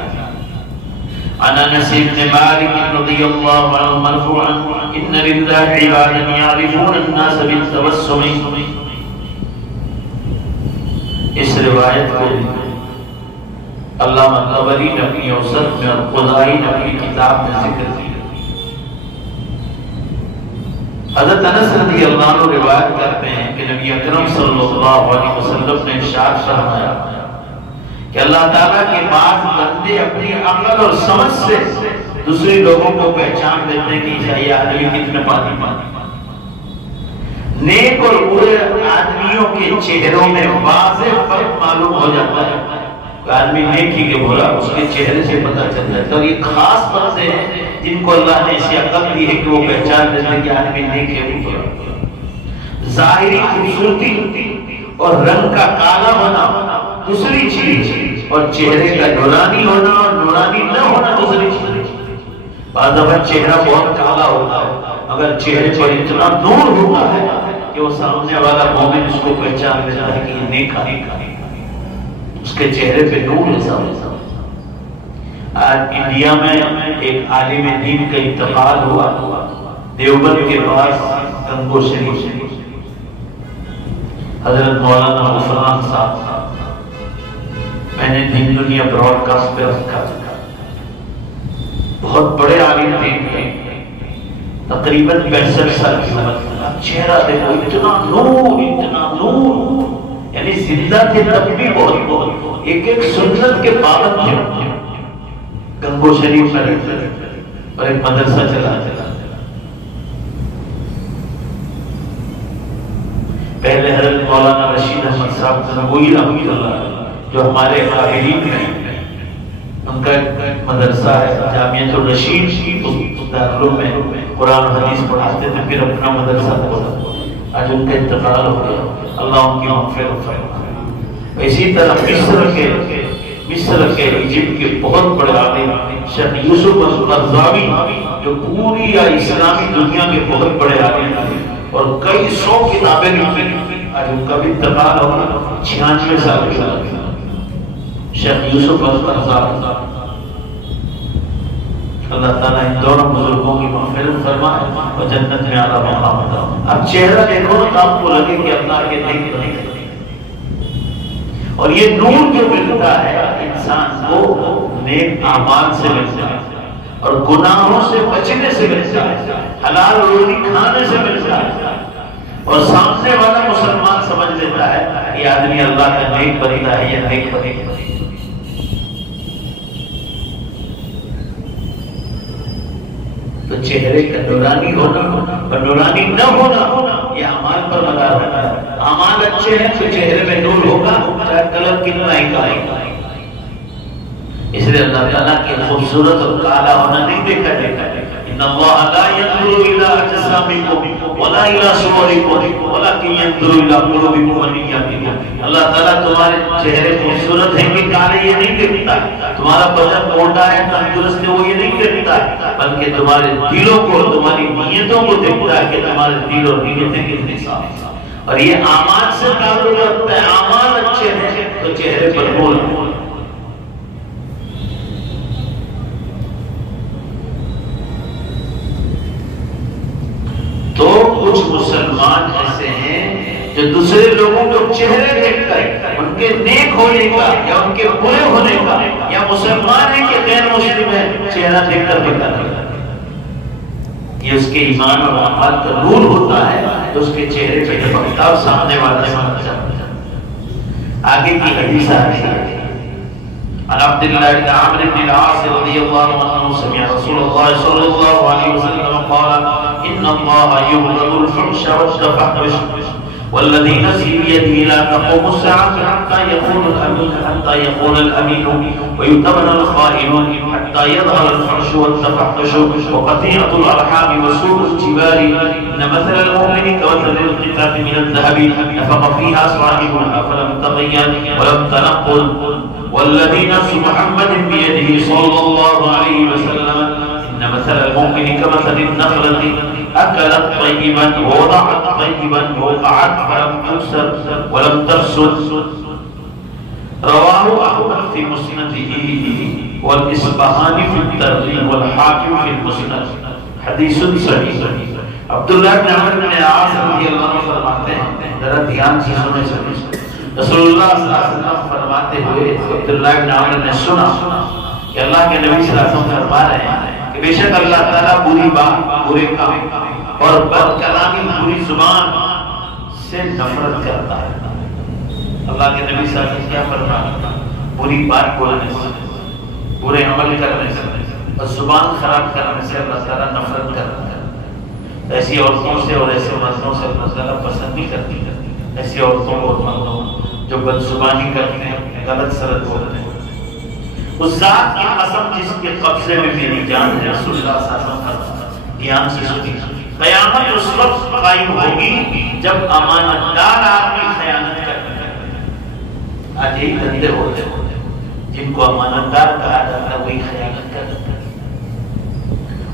عن انس بن مالک رضی اللہ عنہ مرفوعا ان للہ عبادا یعرفون الناس بالتبسم۔ اس روایت کو علامہ طبری نے اپنی اوسط میں اور قضائی نے اپنی کتاب میں ذکر کیا۔ حضرت انس رضی اللہ عنہ روایت کرتے ہیں کہ نبی اکرم صلی اللہ علیہ وسلم نے ارشاد فرمایا کہ اللہ تعالیٰ کے بعض بندے اپنی عقل اور سمجھ سے دوسرے لوگوں کو پہچان دیتے ہیں کہ یہ آدمی کتنے پانی پانی. نیک اور برے آدمیوں کے چہروں میں واضح فرق معلوم ہو جاتا ہے. آدمی نیک ہی کہ برا اس کے چہرے سے پتہ چلتا ہے. تو یہ خاص بندے ہیں جن کو اللہ نے ایسی عقل دی ہے کہ وہ پہچان دیتے ہیں کہ آدمی نیک ہے برا. ظاہری خوبصورتی اور رنگ کا کالا ہونا دوسری چیز اور چہرے کا نورانی ہونا اور نورانی نہ ہونا دوسری چیز. بعض دفعہ چہرہ بہت کالا ہوتا ہے مگر چہرے پر اتنا نور ہوتا ہے کہ وہ سامنے والا مومن اس کو پہچان لیتا ہے کہ یہ نیک ہے. اس کے چہرے پہ نور ہے. آج انڈیا میں ایک عالم دین کا انتقال ہوا دیوبند کے پاس گنگو شریف سے. حضرت مولانا غفران صاحب میں نے دین دنیا براڈ کاسٹ پہ رکھا. بہت بڑے عالم دین تھے تقریباً 65 سال کی عمر. چہرہ دیکھو اتنا نور یعنی زندہ تھے تب بھی بہت ایک ایک سنت کے پابند تھے. گنگو شریف میں اور ایک مدرسہ چلا. پہلے حضرت مولانا رشید احمد صاحب تنووی رحمۃ اللہ جو ہمارے قائلین ہیں ان کا مدرسہ ہے جامعۃ الرشید. دارالعلوم میں قرآن و حدیث پڑھاتے تھے پھر اپنا مدرسہ کھولا. آج ان کا انتقال ہو گیا. اللہ ان کی مغفرت فرمائے. اسی طرح مصر کے ایجپٹ کے بہت بڑے عالم شیخ یوسف القرضاوی جو پوری اسلامی دنیا کے بہت بڑے عالم ہیں اور کئی 100 کتابیں لکھی. آج ان کا بھی انتقال ہوگا 96 سال کی عمر. شیخ یوسف القرضاوی. اللہ تعالیٰ ان دونوں بزرگوں کی مغفرت فرمائے اور جنت میں اعلیٰ مقام عطا. اب چہرہ دیکھو تو آپ کو لگے کہ اللہ کے نیک بندے. اور یہ نور جو ملتا ہے انسان کو نیک اعمال سے ملتا ہے اور گناہوں سے بچنے سے ملتا ہے, حلال روزی کھانے سے ملتا ہے. اور سامنے والا مسلمان سمجھ لیتا ہے یہ آدمی اللہ کا نیک بندہ ہے یا نیک بندہ ہے. تو چہرے کا نورانی ہونا اور نورانی نہ ہونا یہ اعمال پر مدار رہتا ہے. اعمال اچھے ہیں تو چہرے میں نور ہوگا چاہے کلر کتنا ہی کا ہے. اس لیے اللہ تعالیٰ کی خوبصورت اور کالا ہونا نہیں دیکھا جاتا ہے. ان اللہ لا ينظر الى اجسامكم ولا الى صوركم ولكن ينظر الى قلوبكم ونياتكم. اللہ تعالیٰ تمہارے چہرے خوبصورت ہیں کہ کالے یہ نہیں دیکھتا, تمہارا بدن موٹا ہے تندرست ہے وہ یہ نہیں دیکھتا, بلکہ تمہارے دلوں کو تمہاری نیتوں کو دیکھتا ہے کہ تمہارے دل اور نیتیں کتنی صاف ہیں. اور یہ اعمال سے تعلق رکھتا ہے. اعمال اچھے ہیں تو چہرے پر نور ہے. تو کچھ مسلمان ایسے ہیں جو دوسرے لوگوں کو چہرے دیکھ کر ان کے نیک ہونے کا یا ان کے برے ہونے کا یا مسلمان ہے کہ غیر مسلم ہے چہرہ دیکھ کر بتا دیتا ہے. یہ اس کے ایمان اور اعمال کا نور ہوتا ہے تو اس کے چہرے پہ جھپکتا اور سامنے والے سمجھ جاتا ہے. آگے کی حدیث آتی ہے عن عبد الله بن عمرو بن العاص رضي الله عنه سمع رسول الله صلى الله عليه وسلم قال ان الله يبغض الفحش والتفحش والذي نفسي بيده لا تقوم الساعة حتى يقول الأمين ويؤتمن الخائن حتى يظهر الفحش والتفحش وقطيعة الأرحام وسوء الجبال. إن مثل المؤمن كمثل القطعة من الذهب نفخ فيها صاحبها فلم تغير ولم تنقل والذي نفس محمد بيده صلى الله عليه وسلم إن مثل المؤمن كمثل النخلة أكلت طيبا ووضعت طيبا ووقعت فلم تكسر ولم تفسد. رواه أحمد في مسنده والإصبهاني في الترغيب والحاكم في المسند. حدیث صحیح. عبداللہ بن عمرو بن العاص رضی اللہ عنہ فرماتے ہیں, ذرا دھیان سے سنیں. رسول اللہ صلی اللہ علیہ وسلم فرماتے ہوئے عبداللہ بن عمرو نے سنا کہ اللہ کے نبی صلی اللہ علیہ وسلم فرما رہے ہیں کہ بے شک اللہ تعالیٰ بری بات, برے کام اور بد کلامی, بری زبان سے نفرت کرتا ہے. اللہ کے نبی صلی اللہ علیہ وسلم کیا فرما رہے ہیں؟ بری بات بولنے سے, برے عمل کرنے سے, اور زبان خراب کرنے سے اللہ تعالیٰ نفرت کرتا ہے. ایسی عورتوں سے اور ایسے مردوں سے اللہ تعالیٰ پسند نہیں کرتی. ایسی عورتوں اور مردوں جو بد زبانی کرتے ہیں, غلط سرد بولتے ہیں. اس ذات کی قسم جس کے قبضے میں میری جان ہے, رسول اللہ صلی اللہ علیہ وسلم دھیان سے سنی, قیامت اس وقت قائم ہوگی جب امانت دار آدمی خیانت کرتا ہے. آج یہی دھندے ہوتے ہیں, جن کو امانت دار کہا جاتا ہے وہی خیانت کرتا ہے,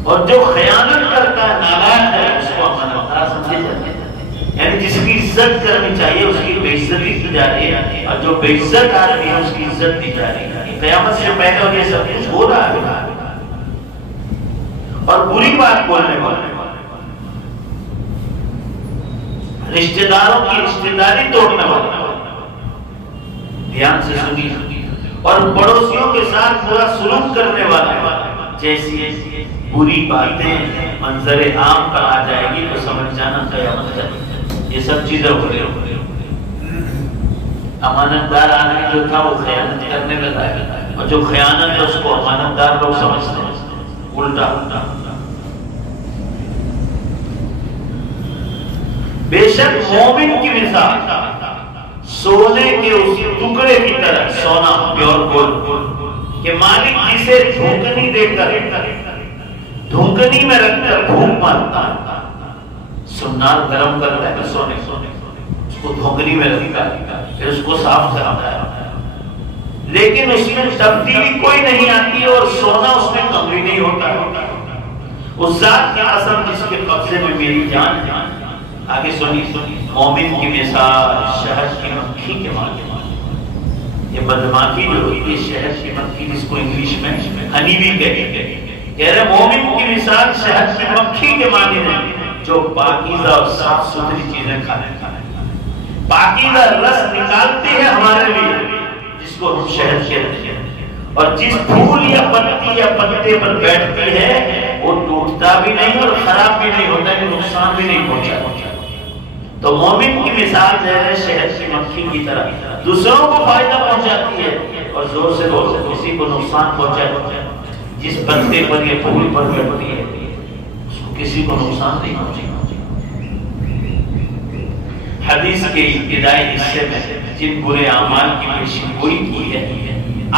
اور جو خیانت کرتا ہے نالائق ہے اس کو امانت دار سمجھے جاتے ہیں. یعنی جس کی عزت کرنی چاہیے اس کی بے عزتی کی جا رہی ہے, اور جو بے عزت آدمی ہے اس کی عزت دی جا رہی ہے. قیامت سے پہلے اور یہ سب کچھ ہو رہا ہے. اور بری بات بولنے والے, رشتہ داروں کی رشتہ داری توڑنے والے, دھیان سے سنیے, اور پڑوسیوں کے ساتھ برا سلوک کرنے والے, جیسی بری باتیں منظر عام پر آ جائے گی تو سمجھ جانا قیامت ہے. یہ سب چیزیں ہو رہی ہو. امانت دار آدمی جو تھا وہ خیانت کرنے لگا ہے, اور جو خیانت ہے اس کو امانت دار لوگ سمجھتے ہیں. الٹا. بے شک مومن کی مثال سونے کے اس ٹکڑے کی طرح, سونا پیور گولڈ کہ مالک جسے دھوکنی دے کر دھوکنی میں رکھ کر بھوک مارتا ہے. سنار گرم کرتا ہے سونے, اس کو دھوکنی میں رکھتا ہے, پھر اس کو صاف کرتا ہے, لیکن اس میں تبدیلی کوئی نہیں آتی اور سونا اس میں کم بھی نہیں ہوتا. اس ذات کی قسم جس کے قبضے میں میری جان ہے. آگے سنی, مومن کی مثال شہد کی مکھی کے مانند. یہ بدماغی جو ہوئی ہے شہد کی مکھی, جس کو انگلش میں ہنی بھی کہہ رہے, مومن کی مثال شہد کی مکھی کے مانند ہے جو پاکیزہ اور صاف ستھری چیزیں کھانے, پاکیزہ رس نکالتی ہے ہمارے لیے جس کو ہم شہد کہتے ہیں, اور جس پھول یا پتی یا پتے پر بیٹھتی ہے وہ ٹوٹتا بھی نہیں اور خراب بھی نہیں ہوتا, نقصان بھی نہیں پہنچاتا. تو مومن کی مثال جو ہے شہد کی مکھی کی طرح, دوسروں کو فائدہ پہنچاتی ہے اور زور سے کسی کو نقصان پہنچاتی ہے. جس پتے پر یا پھول پر بیٹھتی ہے اس کو کسی کو نقصان نہیں پہنچے. حدیث کے ابتدائی حصے میں جن برے اعمال کی پیشین گوئی کی ہے,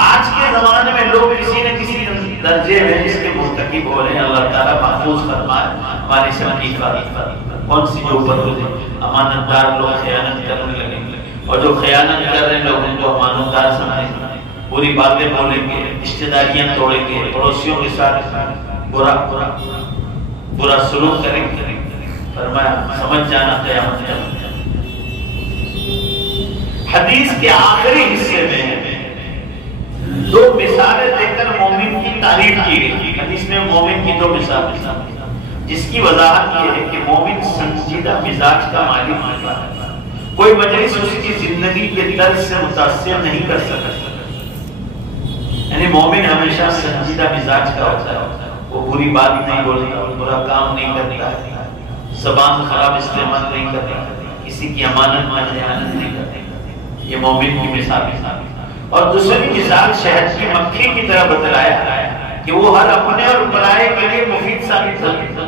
آج کے زمانے میں لوگ کسی نہ کسی درجے میں اس کے مرتکب ہو رہے ہیں. اللہ تعالیٰ محفوظ فرمائے ہماری سب کی حفاظت. کون سی جو اوپر ہو جائے, امانت دار لوگ خیانت کرنے لگیں, اور جو خیانت کر رہے ہیں لوگ ان کو امانت دار سمجھیں, بری باتیں بولیں گے, رشتہ داریاں توڑیں گے, پڑوسیوں کے ساتھ برا سلوک کریں گے. فرمایا سمجھ جانا قیامت ہے. حدیث کے آخری حصے میں دو مثالیں دے کر مومن کی تعریف کی گئی. حدیث میں مومن کی دو مثالیں, جس کی وضاحت یہ ہے کہ مومن سنجیدہ مزاج کا مالک ہوتا ہے. کوئی مجلس اس کی زندگی کے درد سے متاثر نہیں کر سکتا. یعنی مومن ہمیشہ سنجیدہ مزاج کا ہوتا ہے, وہ بری بات نہیں بولتا, برا کام نہیں کرتا, زبان خراب استعمال نہیں کرتا, کسی کی امانت میں خیانت نہیں کرتا. یہ مومن کی مثال ہے. اور دوسری مثال شہد کی مکھی کی طرح بتلایا کہ وہ ہر اپنے اور پرائے کے لیے مفید ثابت ہوتی ہے.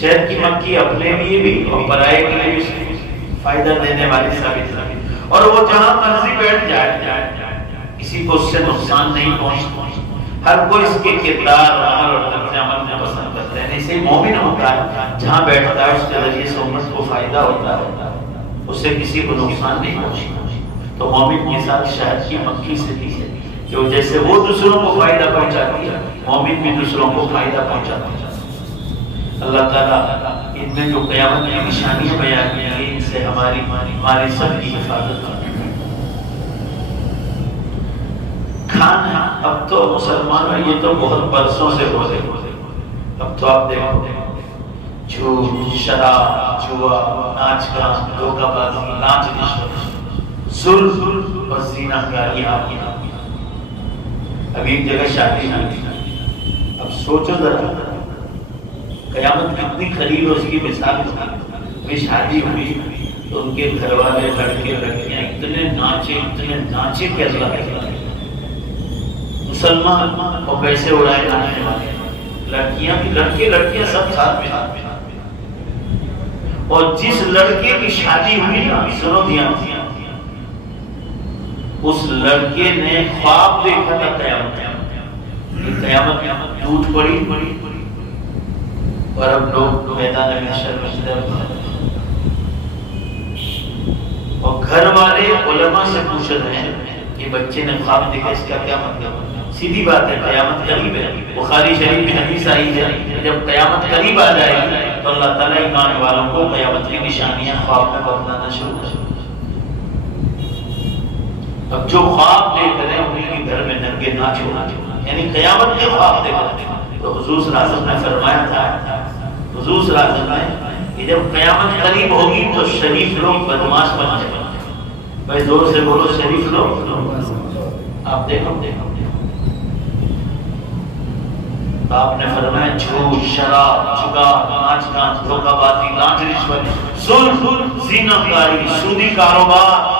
شہد کی مکھی اپنے لیے بھی اور پرائے کے لیے بھی فائدہ دینے والی ثابت ہوتی ہے. اور وہ جہاں مرضی بیٹھ جائے کسی کو اس سے نقصان نہیں پہنچتا. ہر کوئی اس کے کردار عمل اور طرز عمل میں پسند کرتا ہے. اسے مومن ہوتا ہے جہاں بیٹھتا ہے اس کے ذریعے سے امت کو فائدہ ہوتا ہے, اس سے کسی کو نقصان نہیں پہنچتا. تو مومن کے ساتھ شہد کی مکھی سے دی ہے جو جیسے وہ دوسروں کو فائدہ پہنچاتی ہے, مومن بھی دوسروں کو فائدہ پہنچاتا ہے. اللہ تعالیٰ ان میں جو قیامت کی نشانیاں بیان کی ہیں ان سے ہماری سب کی حفاظت کرے. کھانا اب تو مسلمانوں یہ تو بہت برسوں سے ہو رہے. اب تو آپ دیکھو جھوٹ, شراب, جوا, ناچ گانا, دھوکہ بازی, لانچ رشوت, ظلم اور زنا کاریاں. ابھی ایک جگہ شادی ہوئی, اب سوچو ذرا قیامت کتنی قریب ہے اس کی مثال. ابھی شادی ہوئی تو ان کے گھر والے لڑکے لڑکیاں اتنے ناچے کہ اللہ تعالیٰ مسلمان اور پیسے اڑائے جانے والے لڑکیاں بھی، لڑکیاں سب ساتھ میں. اور جس لڑکے کی شادی ہوئی نا، سنو دھیان، اس لڑکے نے خواب دیکھا تھا قیامت ٹوٹ پڑی اور اب لوگ میدان محشر میں. اور گھر والے علماء سے پوچھ رہے ہیں کہ بچے نے خواب دیکھا، اس کا کیا مطلب؟ سیدھی بات ہے، قیامت قریب ہے. بخاری شریف میں حدیث آئی ہے جب قیامت قریب آ جائے گی تو اللہ تعالیٰ ایمان والوں کو قیامت کی نشانیاں خواب میں بتلانا شروع کر. اب جو خواب دیکھ رہے ہیں انہیں کے گھر میں ننگے ناچ ہونا، یعنی قیامت کے خواب دیکھ رہے ہیں. تو حضور صلی اللہ علیہ وسلم نے فرمایا تھا، حضور صلی اللہ علیہ وسلم نے کہ جب قیامت قریب ہوگی تو شریف لوگ بدماش بن جائیں گے. بھائی زور سے بولو، شریف لوگ. آپ دیکھو آپ نے فرمایا جھوٹ، شراب، جگار، ناچ گانچ، دھوکہ بازی، لانچ، رشوت، ظلم، زنا کاری، سودی کاروبار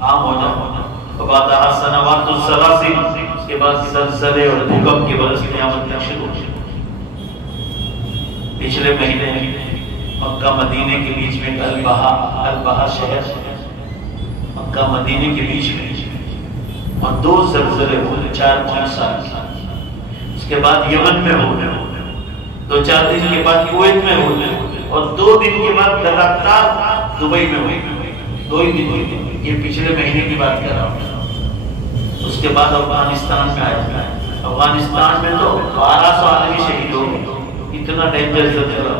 عام ہو جائے. بعد سنوات السلاسل، اس کے بعد زلزلے اور بھوکمپ کے برس قیامت شروع ہو. پچھلے مہینے مکہ مدینے کے بیچ میں البہا شہر، مکہ مدینے کے بیچ میں، اور 2 زلزلے ہوئے 4-5 سال. اس کے بعد یمن میں ہو گئے، 2-4 دن کے بعد کویت میں ہو گئے، اور 2 دن کے بعد لگاتار دبئی میں ہوئی. 2 ہی دن ہوئی. یہ پچھلے مہینے کی بات کر رہا ہوں. اس کے بعد افغانستان میں آیا. افغانستان میں تو 1200 آدمی شہید ہو گئے. اتنا ڈینجر زلزلہ.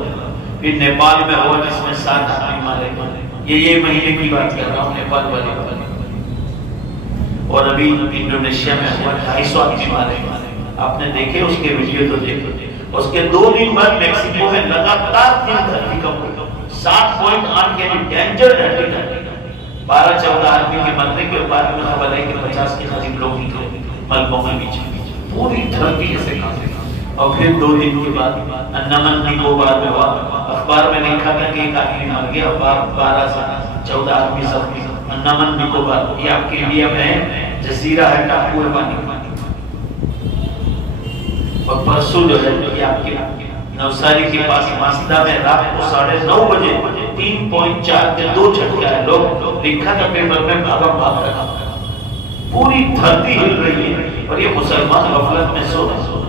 پھر نیپال میں ہوا جس میں 7 آدمی مارے گئے. یہ مہینے کی بات کر رہا ہوں، نیپال والے. اور ابھی انڈونیشیا میں ہوا 250 آدمی مارے گئے. آپ نے دیکھے اس کے ویڈیو تو دیکھو. اس کے 2 دن بعد میکسیکو میں لگاتار 3 دھرتی کمپ ہوئی. 60.8 کے لیے ڈینجر دھرتی. 12-14 آدمی کے مرنے کے بعد میں خبر ہے کہ 50 کے قریب لوگ نکلے ملکوں میں بیچ. پوری دھرتی ایسے کھاتے. اور پھر 2 دن کے بعد انڈمان نکوبار میں ہوا. اخبار میں لکھا تھا کہ ایک آدمی مر گیا، 12 سے 14 آدمی زخمی. انڈمان نکوبار یہ آپ کے انڈیا میں جزیرہ ہے، ٹاپو ہے پانی. اور پرسوں جو ہے یہ آپ کے نوساری کے پاس ماسدہ میں رات کو 9:30 بجے 3.4 کے 2 جھٹکے آئے. لوگ لکھا تھا پیپر میں بھاگ رہا. پوری دھرتی ہل رہی ہے اور یہ مسلمان غفلت میں سو رہے.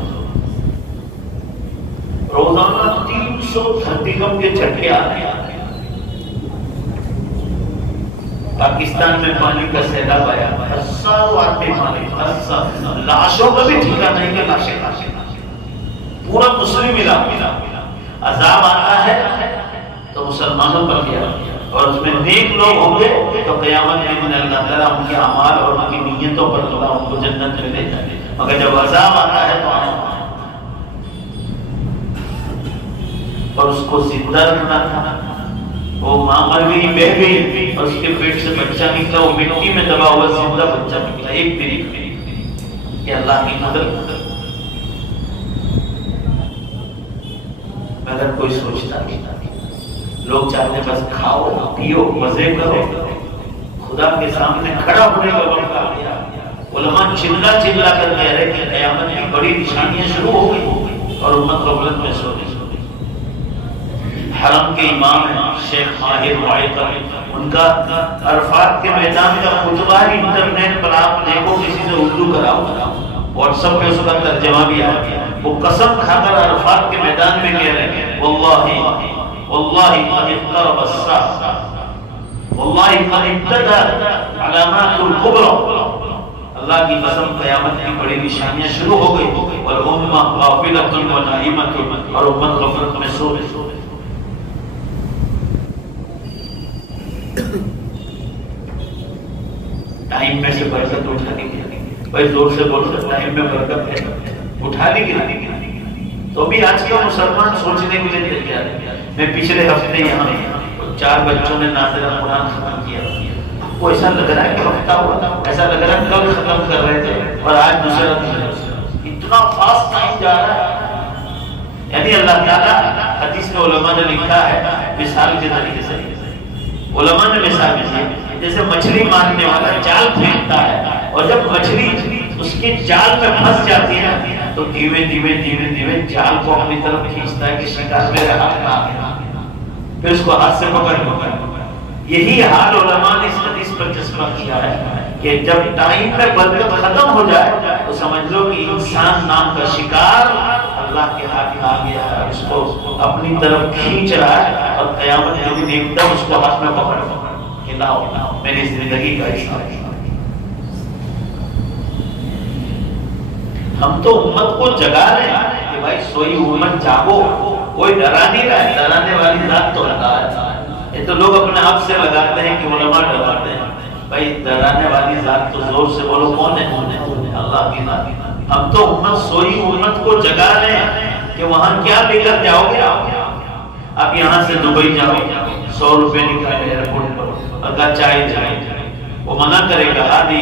روزانہ 300 دھرتی کم کے جھٹکے آ رہے ہیں. پاکستان میں پانی کا سیلاب آیا، 1000 آدمی مارے. لاشوں کا بھی ٹھکانا نہیں کہ لاشیں. پورا مسلم علاقہ. عذاب آتا ہے تو مسلمانوں پر کیا، اور اس میں نیک لوگ ہوں گے تو قیامت کے دن اللہ تعالیٰ ان کے اعمال اور ان کی نیتوں پر اللہ ان کو جنت میں لے جائے. مگر جب عذاب آتا ہے تو اور اس کو زندہ رکھنا تھا. وہ ماں مر گئی، بہ گئی، اور اس کے پیٹ سے بچہ نکلا، وہ مٹی میں دبا ہوا زندہ بچہ نکلا. ایک دن کہ اللہ کی مدد. مگر کوئی سوچتا نہیں. لوگ چاہتے بس کھاؤ پیو مزے کرو. خدا کے سامنے کھڑا ہونے کا وقت آ گیا. علماء چلا کر کہہ رہے کہ قیامت کی بڑی نشانیاں شروع ہو گئی اور امت غفلت میں سو گئی. حرم کے امام ہیں شیخ ماہر وائقہ، ان کا عرفات کے میدان کا خطبہ ہی انٹرنیٹ پر آپ دیکھو، کسی سے اردو کراؤ، واٹس ایپ پہ اس کا ترجمہ بھی آ گیا. وہ قسم کھا کر عرفات کے میدان میں کہہ رہے ہیں واللہ قد اقترب الساعة واللہ قد ابتدأت علامات الكبرى. اللہ کی قسم قیامت کی بڑی نشانیاں شروع ہو گئی. والامہ غافلۃ ونائمۃ، اور امت غفلت میں سو رہی. ٹائم میں سے برکت اٹھا دی گئی. بھائی زور سے بول سکتا ٹائم میں برکت ہے، اٹھا دی گئی. تو بھی آج کے مسلمان سوچنے کے لیے تیار ہے. میں پچھلے ہفتے یہاں 4 بچوں نے نازلہ قرآن ختم کیا. وہ ایسا لگ رہا ہے کہ ہفتہ ہوا، ایسا لگ رہا ہے کل ختم کر رہے تھے اور آج دوسرا دن. اتنا فاسٹ ٹائم جا رہا ہے. یعنی اللہ تعالیٰ حدیث میں علماء نے لکھا ہے مثال کے ذریعے سے. علماء نے مثال دی جیسے مچھلی مارنے والا جال پھینکتا ہے، اور جب مچھلی اس کے جال میں پھنس جاتی ہے تو دھیمے دھیمے جال کو اپنی طرف کھینچتا ہے کہ شکار میرے ہاتھ میں آ گیا، پھر اس کو ہاتھ سے پکڑ لو۔ یہی حال علماء نے اس حدیث پر چشمہ کیا ہے کہ جب ٹائم میں برکت ختم ہو جائے تو سمجھ لو کہ انسان نام کا شکار اللہ کے ہاتھ میں آ گیا ہے، اس کو اپنی طرف کھینچ رہا ہے، اور قیامت کے دن ایک دم اس کو ہاتھ میں پکڑ کہ لاؤ میری زندگی کا حصہ۔ ہم تو امت کو جگا رہے ہیں کہ بھائی سوئی امت جاگو، کوئی ڈرا نہیں رہا ہے، ڈرانے والی ذات تو لگا ہے۔ یہ تو لوگ اپنے آپ سے لگاتے ہیں کہ علماء ڈراتے ہیں، بھائی ڈرانے والی ذات تو زور سے بولو کون ہے؟ اللہ کی ذات۔ ہم تو امت سوئی امت کو جگا رہے ہیں کہ وہاں کیا لے کر جاؤ گے آپ یہاں سے دبئی جاؤ، 100 روپے نکالے ایئرپورٹ پر اور کہا چائے جائے، وہ منع کرے گا آدھی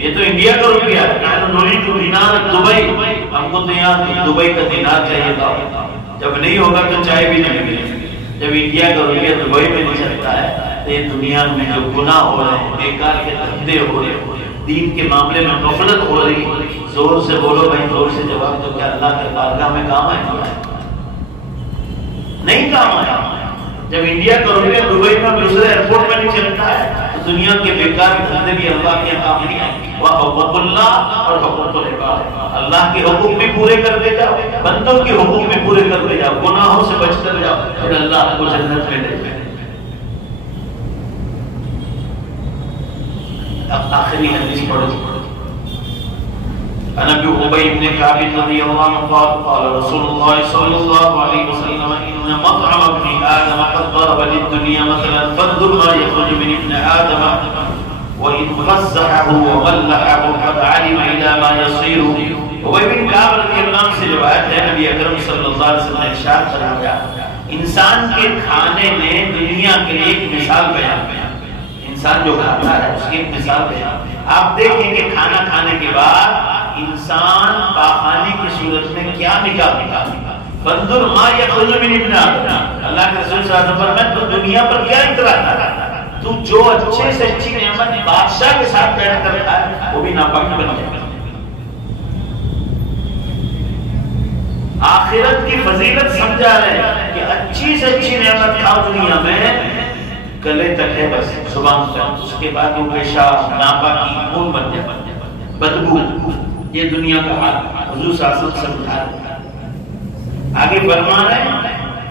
یہ تو انڈیا کا روپیہ ہے، دبئی ہم کو تو یہاں دبئی کا دینار چاہیے تھا، جب نہیں ہوگا تو چائے بھی نہیں ملے۔ جب انڈیا کا روپیہ دبئی میں نہیں چلتا ہے تو یہ دنیا میں جو گناہ ہو رہے ہیں، بیکار کے دھندے ہو رہے ہیں، دین کے معاملے میں غفلت ہو رہی ہے، زور سے بولو بھائی، زور سے جواب دو، کیا اللہ کے بارگاہ میں کام ہے؟ نہیں کام ہے۔ جب انڈیا کا روپیہ دبئی میں دوسرے ایئرپورٹ میں نہیں چلتا ہے تو دنیا کے بیکار دھندے بھی اللہ کے کام نہیں ہے۔ وہ حقوق اللہ اور حقوق العباد، اللہ کے حقوق بھی پورے کرتے جاؤ، بندوں کے حقوق بھی پورے کرتے جاؤ، گناہوں سے بچ کر جاؤ، پھر اللہ کو جنت میں لے جائے۔ اب آخری حدیث پڑھو۔ عن ابي ابي بن كعب رضي الله عنه قال قال رسول الله صلى الله عليه وسلم ان مطعم ابن ادم قد ضرب للدنيا مثلا فانظر ما يخرج من ابن ادم وان فزحه وملحه قد علم الى ما يصير۔ ابي بن كعب رضی اللہ عنہ سے روایت ہے، نبی اکرم صلی اللہ علیہ وسلم نے ارشاد فرمایا انسان کے کھانے نے دنیا کے لیے ایک مثال بیان کیا۔ انسان جو کھاتا ہے اس کی ایک مثال بیان، آپ دیکھیں کہ کھانا کھانے کے بعد انسان پاخانے کی صورت میں کیا نکالتا ہے۔ فانظر ما یخرج من ابن آدم، اللہ کے رسول صلی اللہ علیہ وسلم فرماتے تو دنیا پر کیا اتراتا ہے؟ تو جو اچھے سے اچھی نعمت بادشاہ کے ساتھ بیٹھ کر کھائے وہ بھی ناپاک بن جائے گا۔ آخرت کی فضیلت سمجھا رہے ہیں کہ اچھی سے اچھی نعمت کھاؤ دنیا میں، گلے تک ہے بس زبان تک، اس کے بعد وہ پیشاب ناپاکی خون بن جائے، بدبو، یہ دنیا کا حال حضور صلی اللہ علیہ وسلم سمجھا رہے ہیں۔ آگے فرما رہے ہیں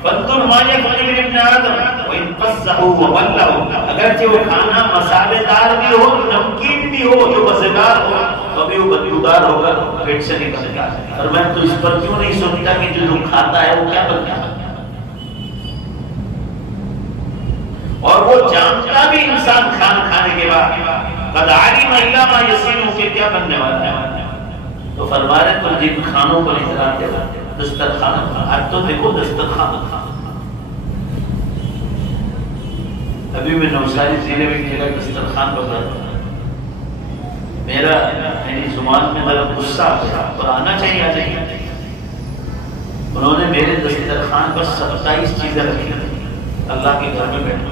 فَانظُرْ مَا يَخْرُجُ مِنْ ابْنِ آدَمَ وَإِنْ قَصَّهُ وَبَلَّهُ، اگرچہ وہ کھانا مسالے دار بھی ہو، نمکین بھی ہو، جو مزیدار ہو، تو بھی وہ بدبودار ہوگا، پیٹ سے نکل گا۔ اور میں تو اس پر کیوں نہیں سوچتا کہ جو کھاتا ہے وہ کیا بنتا ہے، اور وہ جانتا بھی انسان کھانا کھانے کے بعد قد علم الا ما يصير کہ کیا بننے والا ہے۔ تو فرما رہے تم جن کھانوں کو نہیں کھاتے ہو، دسترخوان، آج تو دیکھو دسترخوان، ابھی میں نوساری ضلع میں میرا دسترخوان بتا میری زبان میں ذرا غصہ اور آنا چاہیے آ جائیے۔ انہوں نے میرے دسترخوان پر 27 چیزیں رکھی، اللہ کے گھر میں بیٹھا،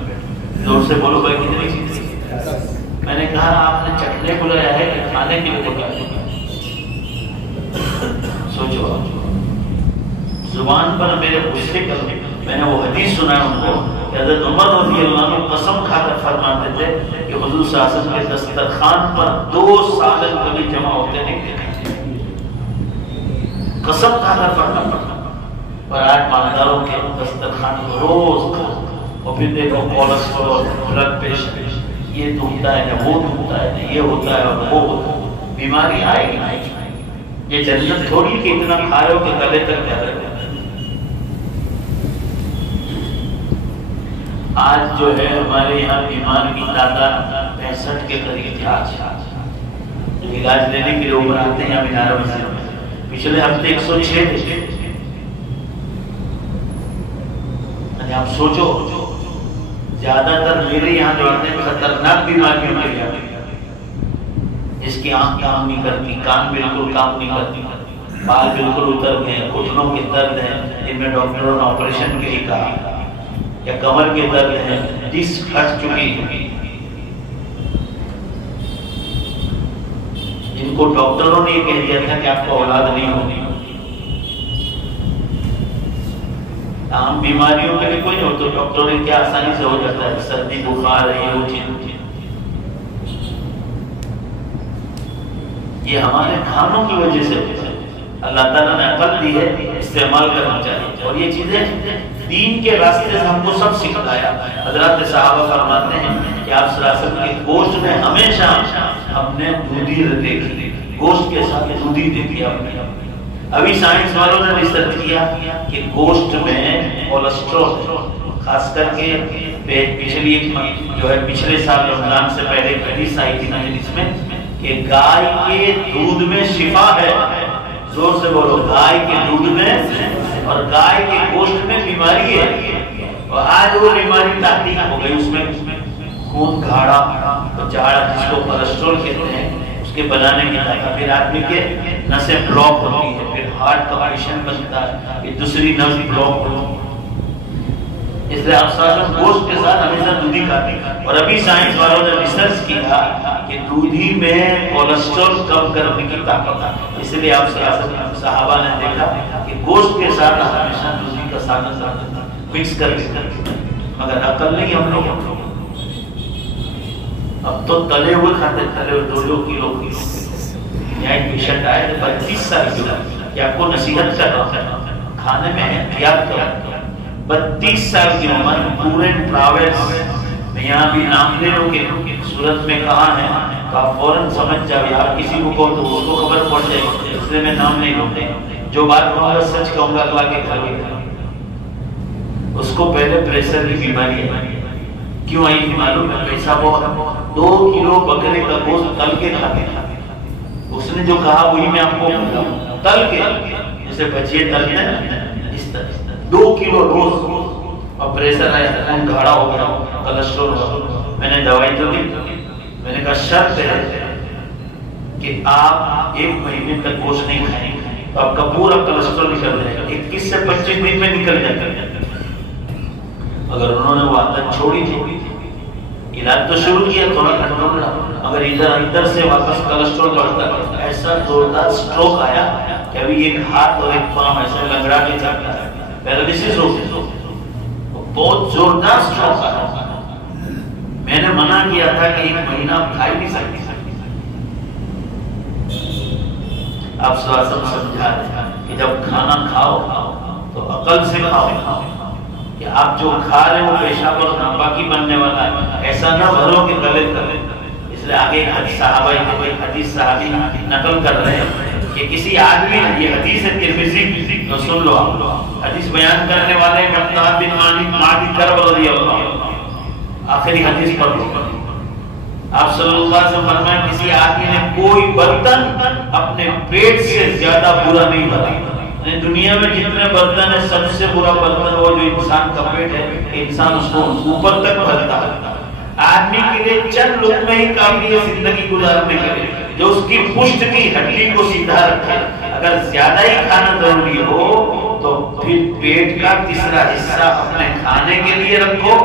زور سے بولو بھائی کتنی چیزیں؟ میں نے کہا آپ نے چکھنے بلایا ہے کہ کھانے کے لیے بلایا؟ سوچو زبان پر میرے غصے کر، میں نے وہ حدیث سنا ان کو کہ حضرت عمر رضی اللہ عنہ قسم کھا کر فرماتے تھے کہ حضور صلی اللہ علیہ وسلم کے دسترخوان پر 2 سال کبھی جمع ہوتے نہیں تھے، قسم کھا کر فرماتے۔ اور آج مالداروں کے دسترخوان روز اور پھر دیکھو کولیسٹرول، بلڈ پریشر، یہ دھوتا ہے وہ دھوتا ہے، یہ ہوتا ہے اور وہ ہوتا ہے، بیماری آئے گی۔ یہ جنت تھوڑی کہ اتنا کھائے ہو کہ گلے تک جا رہے۔ آج جو ہے ہمارے یہاں بیمار کی تعداد 65 کے قریب تھی، آج علاج لینے کے لیے اوپر آتے ہیں مینار میں، پچھلے ہفتے 106 تھے۔ آپ سوچو زیادہ تر میرے یہاں جو آتے ہیں خطرناک بیماریوں کے لیے، جس کی آنکھ کام نہیں کرتی، کان بالکل کام نہیں کرتی، بال بالکل اتر گئے، گھٹنوں کے درد ہیں جن میں ڈاکٹروں نے آپریشن کے لیے کہا، یا کمر کے درد ہیں، ڈسک پھٹ چکی، جن کو ڈاکٹروں نے یہ کہہ دیا تھا کہ آپ کو اولاد نہیں ہونی. عام بیماریوں کے لیے کوئی نہیں ہو تو ڈاکٹروں نے کیا آسانی سے ہو جاتا ہے, سردی بخار ہے یہ وہ چیز. یہ ہمارے کھانوں کی وجہ سے اللہ تعالیٰ نے عقل دی ہے, استعمال کرنا چاہیے. اور یہ چیزیں دین کے راستے سے ہم کو سب سکھلایا. حضرات صحابہ فرماتے ہیں کہ آپ صلی اللہ علیہ وسلم کے گوشت میں ہمیشہ ہم نے دودھی دیکھی, گوشت کے ساتھ دودھی دیکھی ہم نے. ابھی سائنس والوں نے ریسرچ کیا کہ گوشت میں کولیسٹرول, خاص کر کے پچھلی جو ہے پچھلے سال رمضان سے پہلے حدیث آئی تھی جس میں کہ گائے کے دودھ میں شفا ہے. زور سے بولو, گائے کے دودھ میں اور گائے کے گوشت میں بیماری ہے. اور آج وہ بیماری تحقیق ہو گئی, اس میں خون گاڑھا جاڑا جس کو کولیسٹرول کہتے ہیں اس کے بنانے کی طاقت, پھر آدمی کے نسیں بلاک ہوتی ہے, پھر ہارٹ کا پیشنٹ بنتا ہے, پھر دوسری نس بلاک ہوتی ہے. اس لیے آپ ساتھ گوشت کے ساتھ ہمیشہ دودھی کھاتے ہیں. اور ابھی سائنس والوں نے ریسرچ کیا کہ دودھی میں کولیسٹرول کم کرنے کی طاقت ہے. اس لیے آپ صحابہ نے دیکھا کہ گوشت کے ساتھ ہمیشہ دودھی کا ساتھ مکس کر کے, مگر عقل نہیں ہم لوگ. اب تو تلے ہوئے کھاتے, تلے ہوئے 2 کلو یہاں ایک پیشنٹ آئے 32 سال کی عمر, کہ آپ کو نصیحت کر رہا ہے کھانے میں احتیاط کرو. 32 سال کی عمر, پورے ٹراویلز میں یہاں بھی نام لے لو کہ صورت میں کہاں ہے تو آپ فوراً سمجھ جاؤ, یار کسی کو کہو تو اس کو خبر پڑ جائے گی, اس لیے میں نام نہیں لوں. جو بات کہوں گا سچ کہوں گا, اگلا کے گھر میں اس کو پہلے پریشر کی بیماری ہے. کیوں آئی تھی معلوم ہے؟ پیسہ بہت 2 کلو بکرے کا گوشت تل کے کھاتے ہیں. اس نے جو کہا وہی میں آپ کو تل کے, جیسے بچے تلتے ہیں اس طرح 2 کلو روز. اور پریشر آیا, خون گاڑھا ہو گیا, کولیسٹرول ہوا. میں نے دوائی تو دی, میں نے کہا شرط ہے کہ آپ 1 مہینے تک گوشت نہیں کھائیں گے تو آپ کا پورا کولیسٹرول نکل جائے گا. 21 سے 25 دن میں نکل جاتا ہے. اگر انہوں نے وہ عادت چھوڑی تھی, علاج تو شروع کیا, تھوڑا کنٹرول رہا, اگر ادھر سے واپس کولیسٹرول بڑھتا, ایسا زوردار سٹروک آیا کہ ابھی ایک ہاتھ اور ایک پاؤں ایسے لنگڑا کے چلتا ہے, پیرالائسس ہو گئی. بہت زوردار سٹروک آیا. میں نے منع کیا تھا کہ 1 مہینہ آپ کھا ہی نہیں سکتے. آپ سمجھا رہے کہ جب کھانا کھاؤ تو عقل سے کھاؤ, کہ آپ جو کھا رہے ہو پیشاب اور ناپاکی بننے والا ہے, ایسا نہ بھرو کہ گلے کرے. اس لیے آگے حدیث صحابی نقل کر رہے ہیں کہ کسی آدمی نے, یہ حدیث ہے ترمذی, تو سن لو آپ, حدیث بیان کرنے والے مقداد بن مالک کرب رضی اللہ عنہ, آخری حدیث پڑھ لو. آپ صلی اللہ علیہ وسلم فرمائیں کسی آدمی نے کوئی برتن اپنے پیٹ سے زیادہ برا نہیں بنا. دنیا میں جتنے برتن ہیں سب سے برا برتن وہ جو انسان کا پیٹ ہے. انسان اس کو اوپر تک بھرتا ہے. آدمی کے لیے چند لقمے ہی کافی ہے زندگی گزارنے کے لیے, جو اس کی پشت کی ہڈی کو سیدھا رکھے. اگر زیادہ ہی کھانا ضروری ہو تو پھر پیٹ کا تیسرا حصہ اپنے کھانے کے لیے رکھو,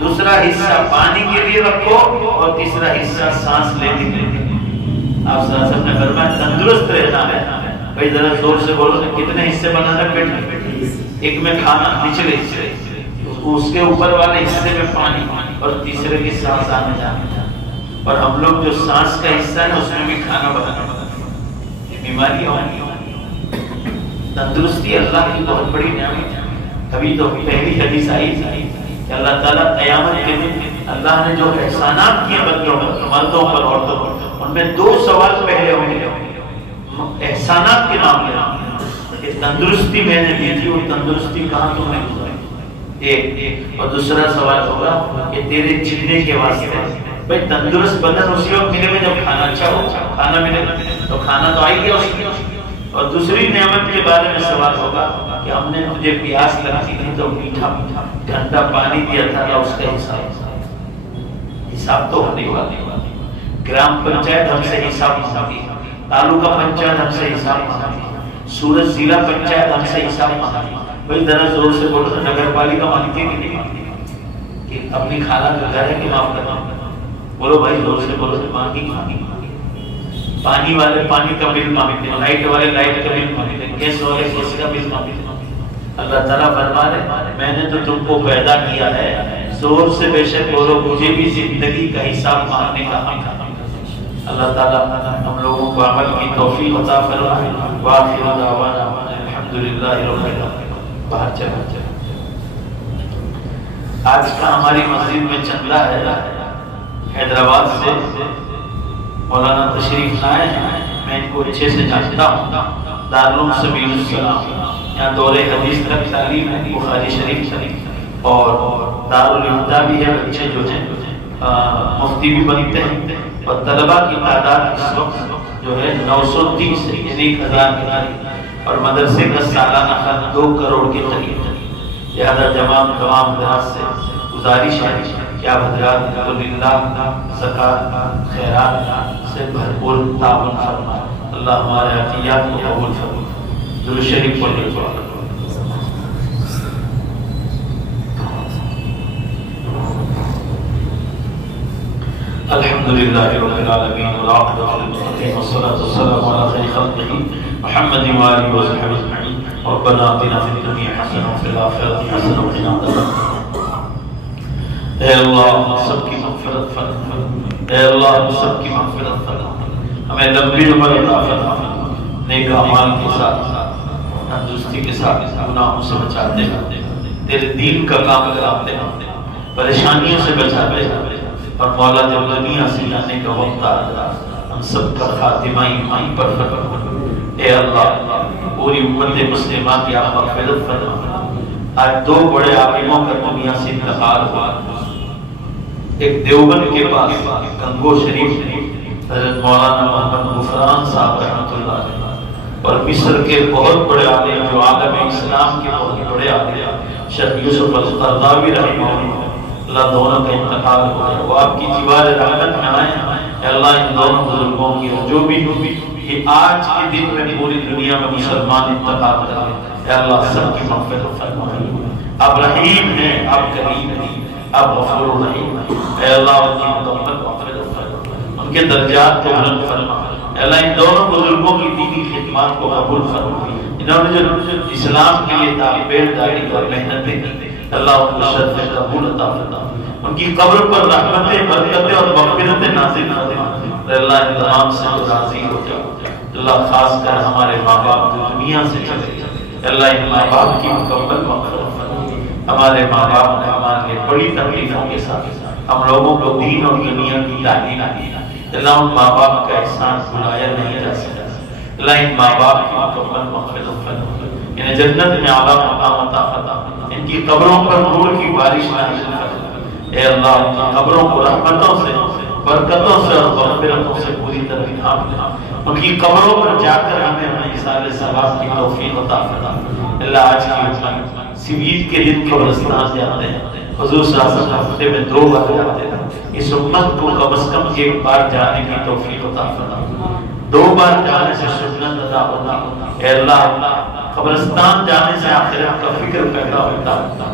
دوسرا حصہ پانی کے لیے رکھو, اور تیسرا حصہ سانس لینے کے لیے. آپ صلی اللہ علیہ وسلم نے فرمایا تندرست رہنا ہے. بھائی ذرا زور سے بولو, کتنے حصے بنا ہے پیٹ میں؟ ایک میں کھانا, نچلے حصے, اس کے اوپر والے حصے میں پانی, اور تیسرے کی سانس آنے جانے. اور ہم لوگ جو سانس کا حصہ ہے اس میں بھی کھانا بنانا, یہ بیماری ہونی. تندرستی اللہ کی بہت بڑی نعمت ہے. ابھی تو پہلی حدیث آئی کہ اللہ تعالیٰ قیامت کے دن اللہ نے جو احسانات کیے بندوں پر, مردوں پر, عورتوں پر, ان میں 2 سوال پہلے ہوں گے احسانات کے معاملے میں, کہ تندرستی میں نے دی تھی, اور تندرستی کہاں تمہیں گزاری, ایک. اور دوسرا سوال ہوگا کہ تیرے جینے کے واسطے. بھائی تندرست بدن اسی وقت ملے گا جب کھانا اچھا ہو, کھانا ملے گا تو کھانا تو آئی گیا اس کی. اور دوسری نعمت کے بارے میں سوال ہوگا کہ ہم نے تجھے پیاس لگی تھی تو میٹھا ٹھنڈا پانی دیا تھا, اس کا حساب تو ہونے والا. گرام پنچایت ہم سے حساب مانگتی ہے, تعلقہ پنچایت ہم سے حساب مانگتی ہے, سورج ضلع پنچایت ہم سے حساب مانگتی ہے. بھائی ذرا زور سے بولو, نگر پالیکا مانگتی ہے کہ نہیں, کہ اپنی خالہ کا گھر ہے کہ معاف کرنا. بولو بھائی زور سے بولو, مانگی. پانی والے پانی کا بل مانگتے ہیں، لائٹ والے لائٹ کا بل مانگتے ہیں، گیس والے گیس کا بل مانگتے ہیں۔ اللہ تعالیٰ فرما رہے میں نے تو تم کو پیدا کیا ہے، زور سے بے شک بولو مجھے بھی زندگی کا حساب مانگنے کا حق ہے۔ اللہ تعالیٰ ہم لوگوں کو عمل کی توفیق عطا فرمائے۔ وآخر دعوانا الحمدللہ رب العالمین۔ باہر چلا آج کا ہماری مسجد میں چندہ ہے، حیدرآباد سے مولانا تشریف لائے ہیں، میں ان کو اچھے سے جانتا ہوں، دارالعلوم سبیل السلام، یہاں دور حدیث تک تعلیم ہے، بخاری شریف اور دارالفتہ بھی ہے، بچے جو ہیں مفتی بھی بنتے ہیں، اور طلبہ کی تعداد اس وقت جو ہے 930 یعنی 1000 کے قریب، اور مدرسے کا سالانہ خرچ 2 کروڑ کے قریب ہے۔ لہذا تمام حضرات سے گزارش ہے کہ آپ حضرات الحمدللہ زکوٰۃ خیرات سے بھرپور تعاون فرمائیں۔ اللہ ہمارے عطیات کو قبول فرمائے۔ درود شریف پڑھنے کو الحمدللہ رب العالمین والعاقبۃ للمتقین والصلاۃ والسلام علی خیر خلقہ محمد وآلہ وصحبہ اجمعین۔ ربنا آتنا فی الدنیا حسنہ وفی الآخرۃ حسنہ وقنا عذاب النار۔ اے اللہ ہم سب کی مغفرت فرما، اے اللہ ہم سب کی مغفرت فرما، ہمیں لمبی عمر عطا فرما، نیک اعمال کے ساتھ تندرستی کے ساتھ گناہوں سے بچاتے ہیں، تیرے دین کا کام کراتے ہیں، پریشانیوں سے بچاتے ہیں، اور مولا جب دنیا سے جانے کا وقت آتا ہم سب کا خاتمہ ایمان پر فرما۔ اے اللہ پوری امت مسلمہ کی آپ مغفرت فرما۔ آج 2 بڑے عالموں کا دنیا سے انتقال ہوا، ایک دیوبند کے پاس کنگو شریف حضرت مولانا محمد غفران صاحب رحمۃ اللہ علیہ، اور مصر کے بہت بڑے عالم جو عالم اسلام کے بہت بڑے عالم شیخ یوسف القرضاوی رحمہ اللہ، دونوں کا انتقال ہو گیا۔ وہ آپ کی دیوار رحمت میں آئے ہیں، اللہ ان دونوں بزرگوں کی جو بھی یہ آج کے دن میں پوری دنیا میں مسلمان انتقال کر رہے ہیں، اللہ سب کی مغفرت فرمائے۔ آپ رحیم ہیں، آپ کریم ہیں، آپ غفور رحیم ہیں، اے اللہ ان کی مکمل مغفرت فرما، ان کے درجات کو بلند فرما۔ اے اللہ ان دونوں بزرگوں کی دینی خدمات کو قبول فرما، انہوں نے جو اسلام کے لیے پیٹ داڑھی اور محنتیں کی، اللہ ان کو شرف قبول عطا فرما، ان کی قبر پر رحمتیں برکتیں اور مغفرتیں نازل فرما۔ اللہ ان تمام سے راضی ہو جاؤ، اللہ خاص کر ہمارے ماں باپ جو دنیا سے چلے گئے، اللہ ان ماں باپ کی مکمل مغفرت فرما۔ ہمارے ماں باپ نے ہمارے لیے بڑی تکلیفوں کے ساتھ ہم لوگوں کو دین اور دنیا کی تعلیم دی، اللہ ان ماں باپ کا احسان بھلایا نہیں جا سکتا، اللہ ان ماں باپ کی مکمل مغفرت فرما، انہیں جنت میں اعلیٰ مقام عطا فرما، ان کی قبروں پر نور کی بارش نازل فرما۔ اے اللہ ان کی قبروں کو رحمتوں سے، برکتوں سے اور مغفرتوں سے پوری طرح ڈھانپ لے، ان کی قبروں پر جا کر ہمیں احسان ثواب کی توفیق عطا فرما۔ اللہ آج کی امت سویل کے دن قبرستان جاتے ہیں، حضور صلی اللہ علیہ وسلم ہفتے میں 2 بار جاتے ہیں، اس امت کو کم از کم 1 بار جانے کی توفیق عطا فرما۔ 2 بار جانے سے سنت ادا ہوتا، اے اللہ قبرستان جانے سے آخرت کا فکر پیدا ہوتا۔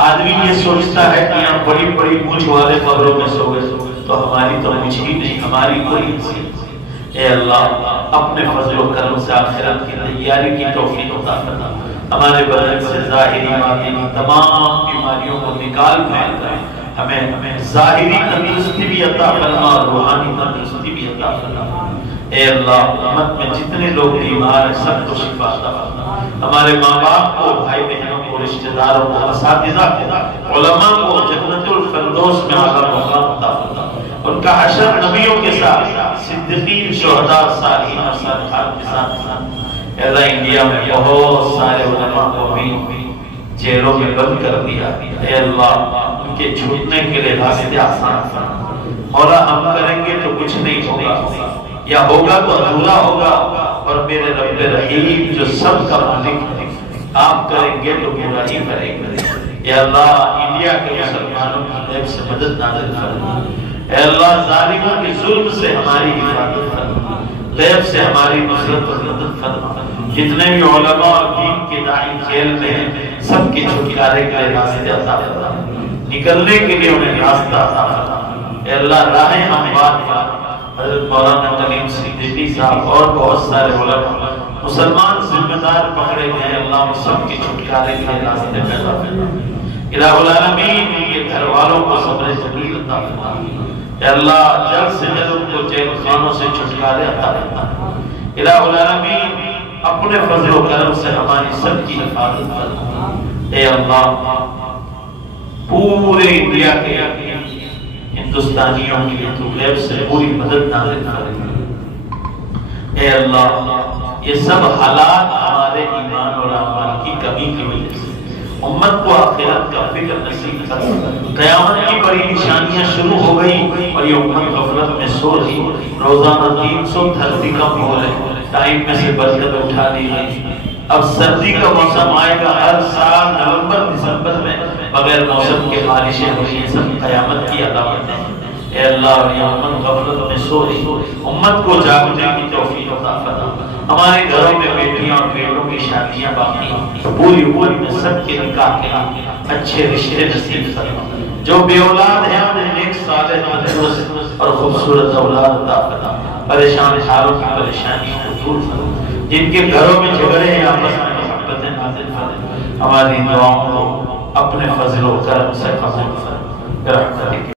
آدمی یہ سوچتا ہے کہ ہم بڑی بڑی مجھ والے قبروں میں سو گئے تو ہماری تو مجھ ہی نہیں، ہماری کوئی حیثیت۔ اے اللہ اپنے فضل و کرم سے آخرت کی تیاری کی توفیق عطا فرما، ہمارے بدن سے ظاہری باطنی تمام بیماریوں کو نکال پھینک کر ہمیں ظاہری تندرستی بھی عطا فرما اور روحانی تندرستی بھی عطا فرما۔ اے اللہ امت میں جتنے لوگ بیمار ہیں سب کو شفا عطا فرما، ہمارے ماں باپ کو، بھائی بہنوں کو، رشتہ داروں کو، اساتذہ کو، علماء کو جنت الفردوس میں اعلیٰ مقام عطا فرما، ان کا حشر نبیوں کے ساتھ، صدیقین، شہداء، صالحین اور صالحات کے ساتھ۔ اے اللہ انڈیا میں بہت سارے علماء کو بھی جیلوں میں بند کر دیا، اے اللہ ان کے چھوٹنے کے لیے راستے آسان فرما۔ مولا ہم کریں گے تو کچھ نہیں ہوگا، یا ہوگا تو ادھورا ہوگا، اور میرے رب رحیم جو سب کا مالک ہے آپ کریں گے تو پورا ہی کریں گے۔ یا اللہ انڈیا کے مسلمانوں کی غیب سے مدد نازل فرما، اے اللہ ظالموں کے ظلم سے ہماری حفاظت فرما، غیب سے ہماری نصرت و مدد فرما۔ جتنے بھی علماء اور دین کے داعی جیل میں ہیں سب کے چھٹکارے کے راستے عطا فرما، نکلنے کے لیے انہیں راستہ عطا فرما۔ اے اللہ راہیں ہموار ہیں، حضرت مولانا کلیم صدیقی صاحب اور بہت سارے علماء مسلمان ذمہ دار پکڑے گئے، اللہ ان سب کی چھٹکارے کے راستے پیدا فرما۔ الہ العالمین کے گھر والوں کو صبر جمیل عطا فرما۔ اے اللہ جلد سے جلد ان کو جیل خانوں سے چھٹکارے عطا فرما۔ الہ العالمین اپنے فضل و کرم سے ہماری سب کی حفاظت فرما۔ اے اللہ پورے انڈیا کے ہندوستانیوں کے لیے تو غیب سے پوری مدد نازل فرما۔ اے اللہ یہ سب حالات ہمارے ایمان اور اعمال کی کمی کی وجہ سے امت کو آخرت کا فکر نصیب کر۔ قیامت کی بڑی نشانیاں شروع ہو گئی اور یہ امت غفلت میں سو رہی، روزانہ 300 دھرتی کم ہو رہے، ٹائم میں سے برکت اٹھا دی گئی۔ اب سردی کا موسم آئے گا، ہر سال نومبر دسمبر میں بغیر موسم کے بارشیں ہوئی، یہ سب قیامت کی علامت ہے۔ اے اللہ یہ امت غفلت میں سو رہی، امت کو جاگنے کی توفیق عطا فرما۔ ہمارے گھروں میں بیٹیاں اور بیٹوں کی شادیاں باقی، پوری میں سب کے نکاح کے اچھے رشتے نصیب فرما۔ جو بے اولاد ہیں انہیں نیک صالح تندرست اور خوبصورت اولاد عطا فرما۔ پریشان حالوں کی پریشانیوں کو دور فرما۔ جن کے گھروں میں جھگڑے ہیں آپس میں محبتیں نازل فرما۔ ہماری دعاؤں کو اپنے فضل و کرم سے قبول فرما۔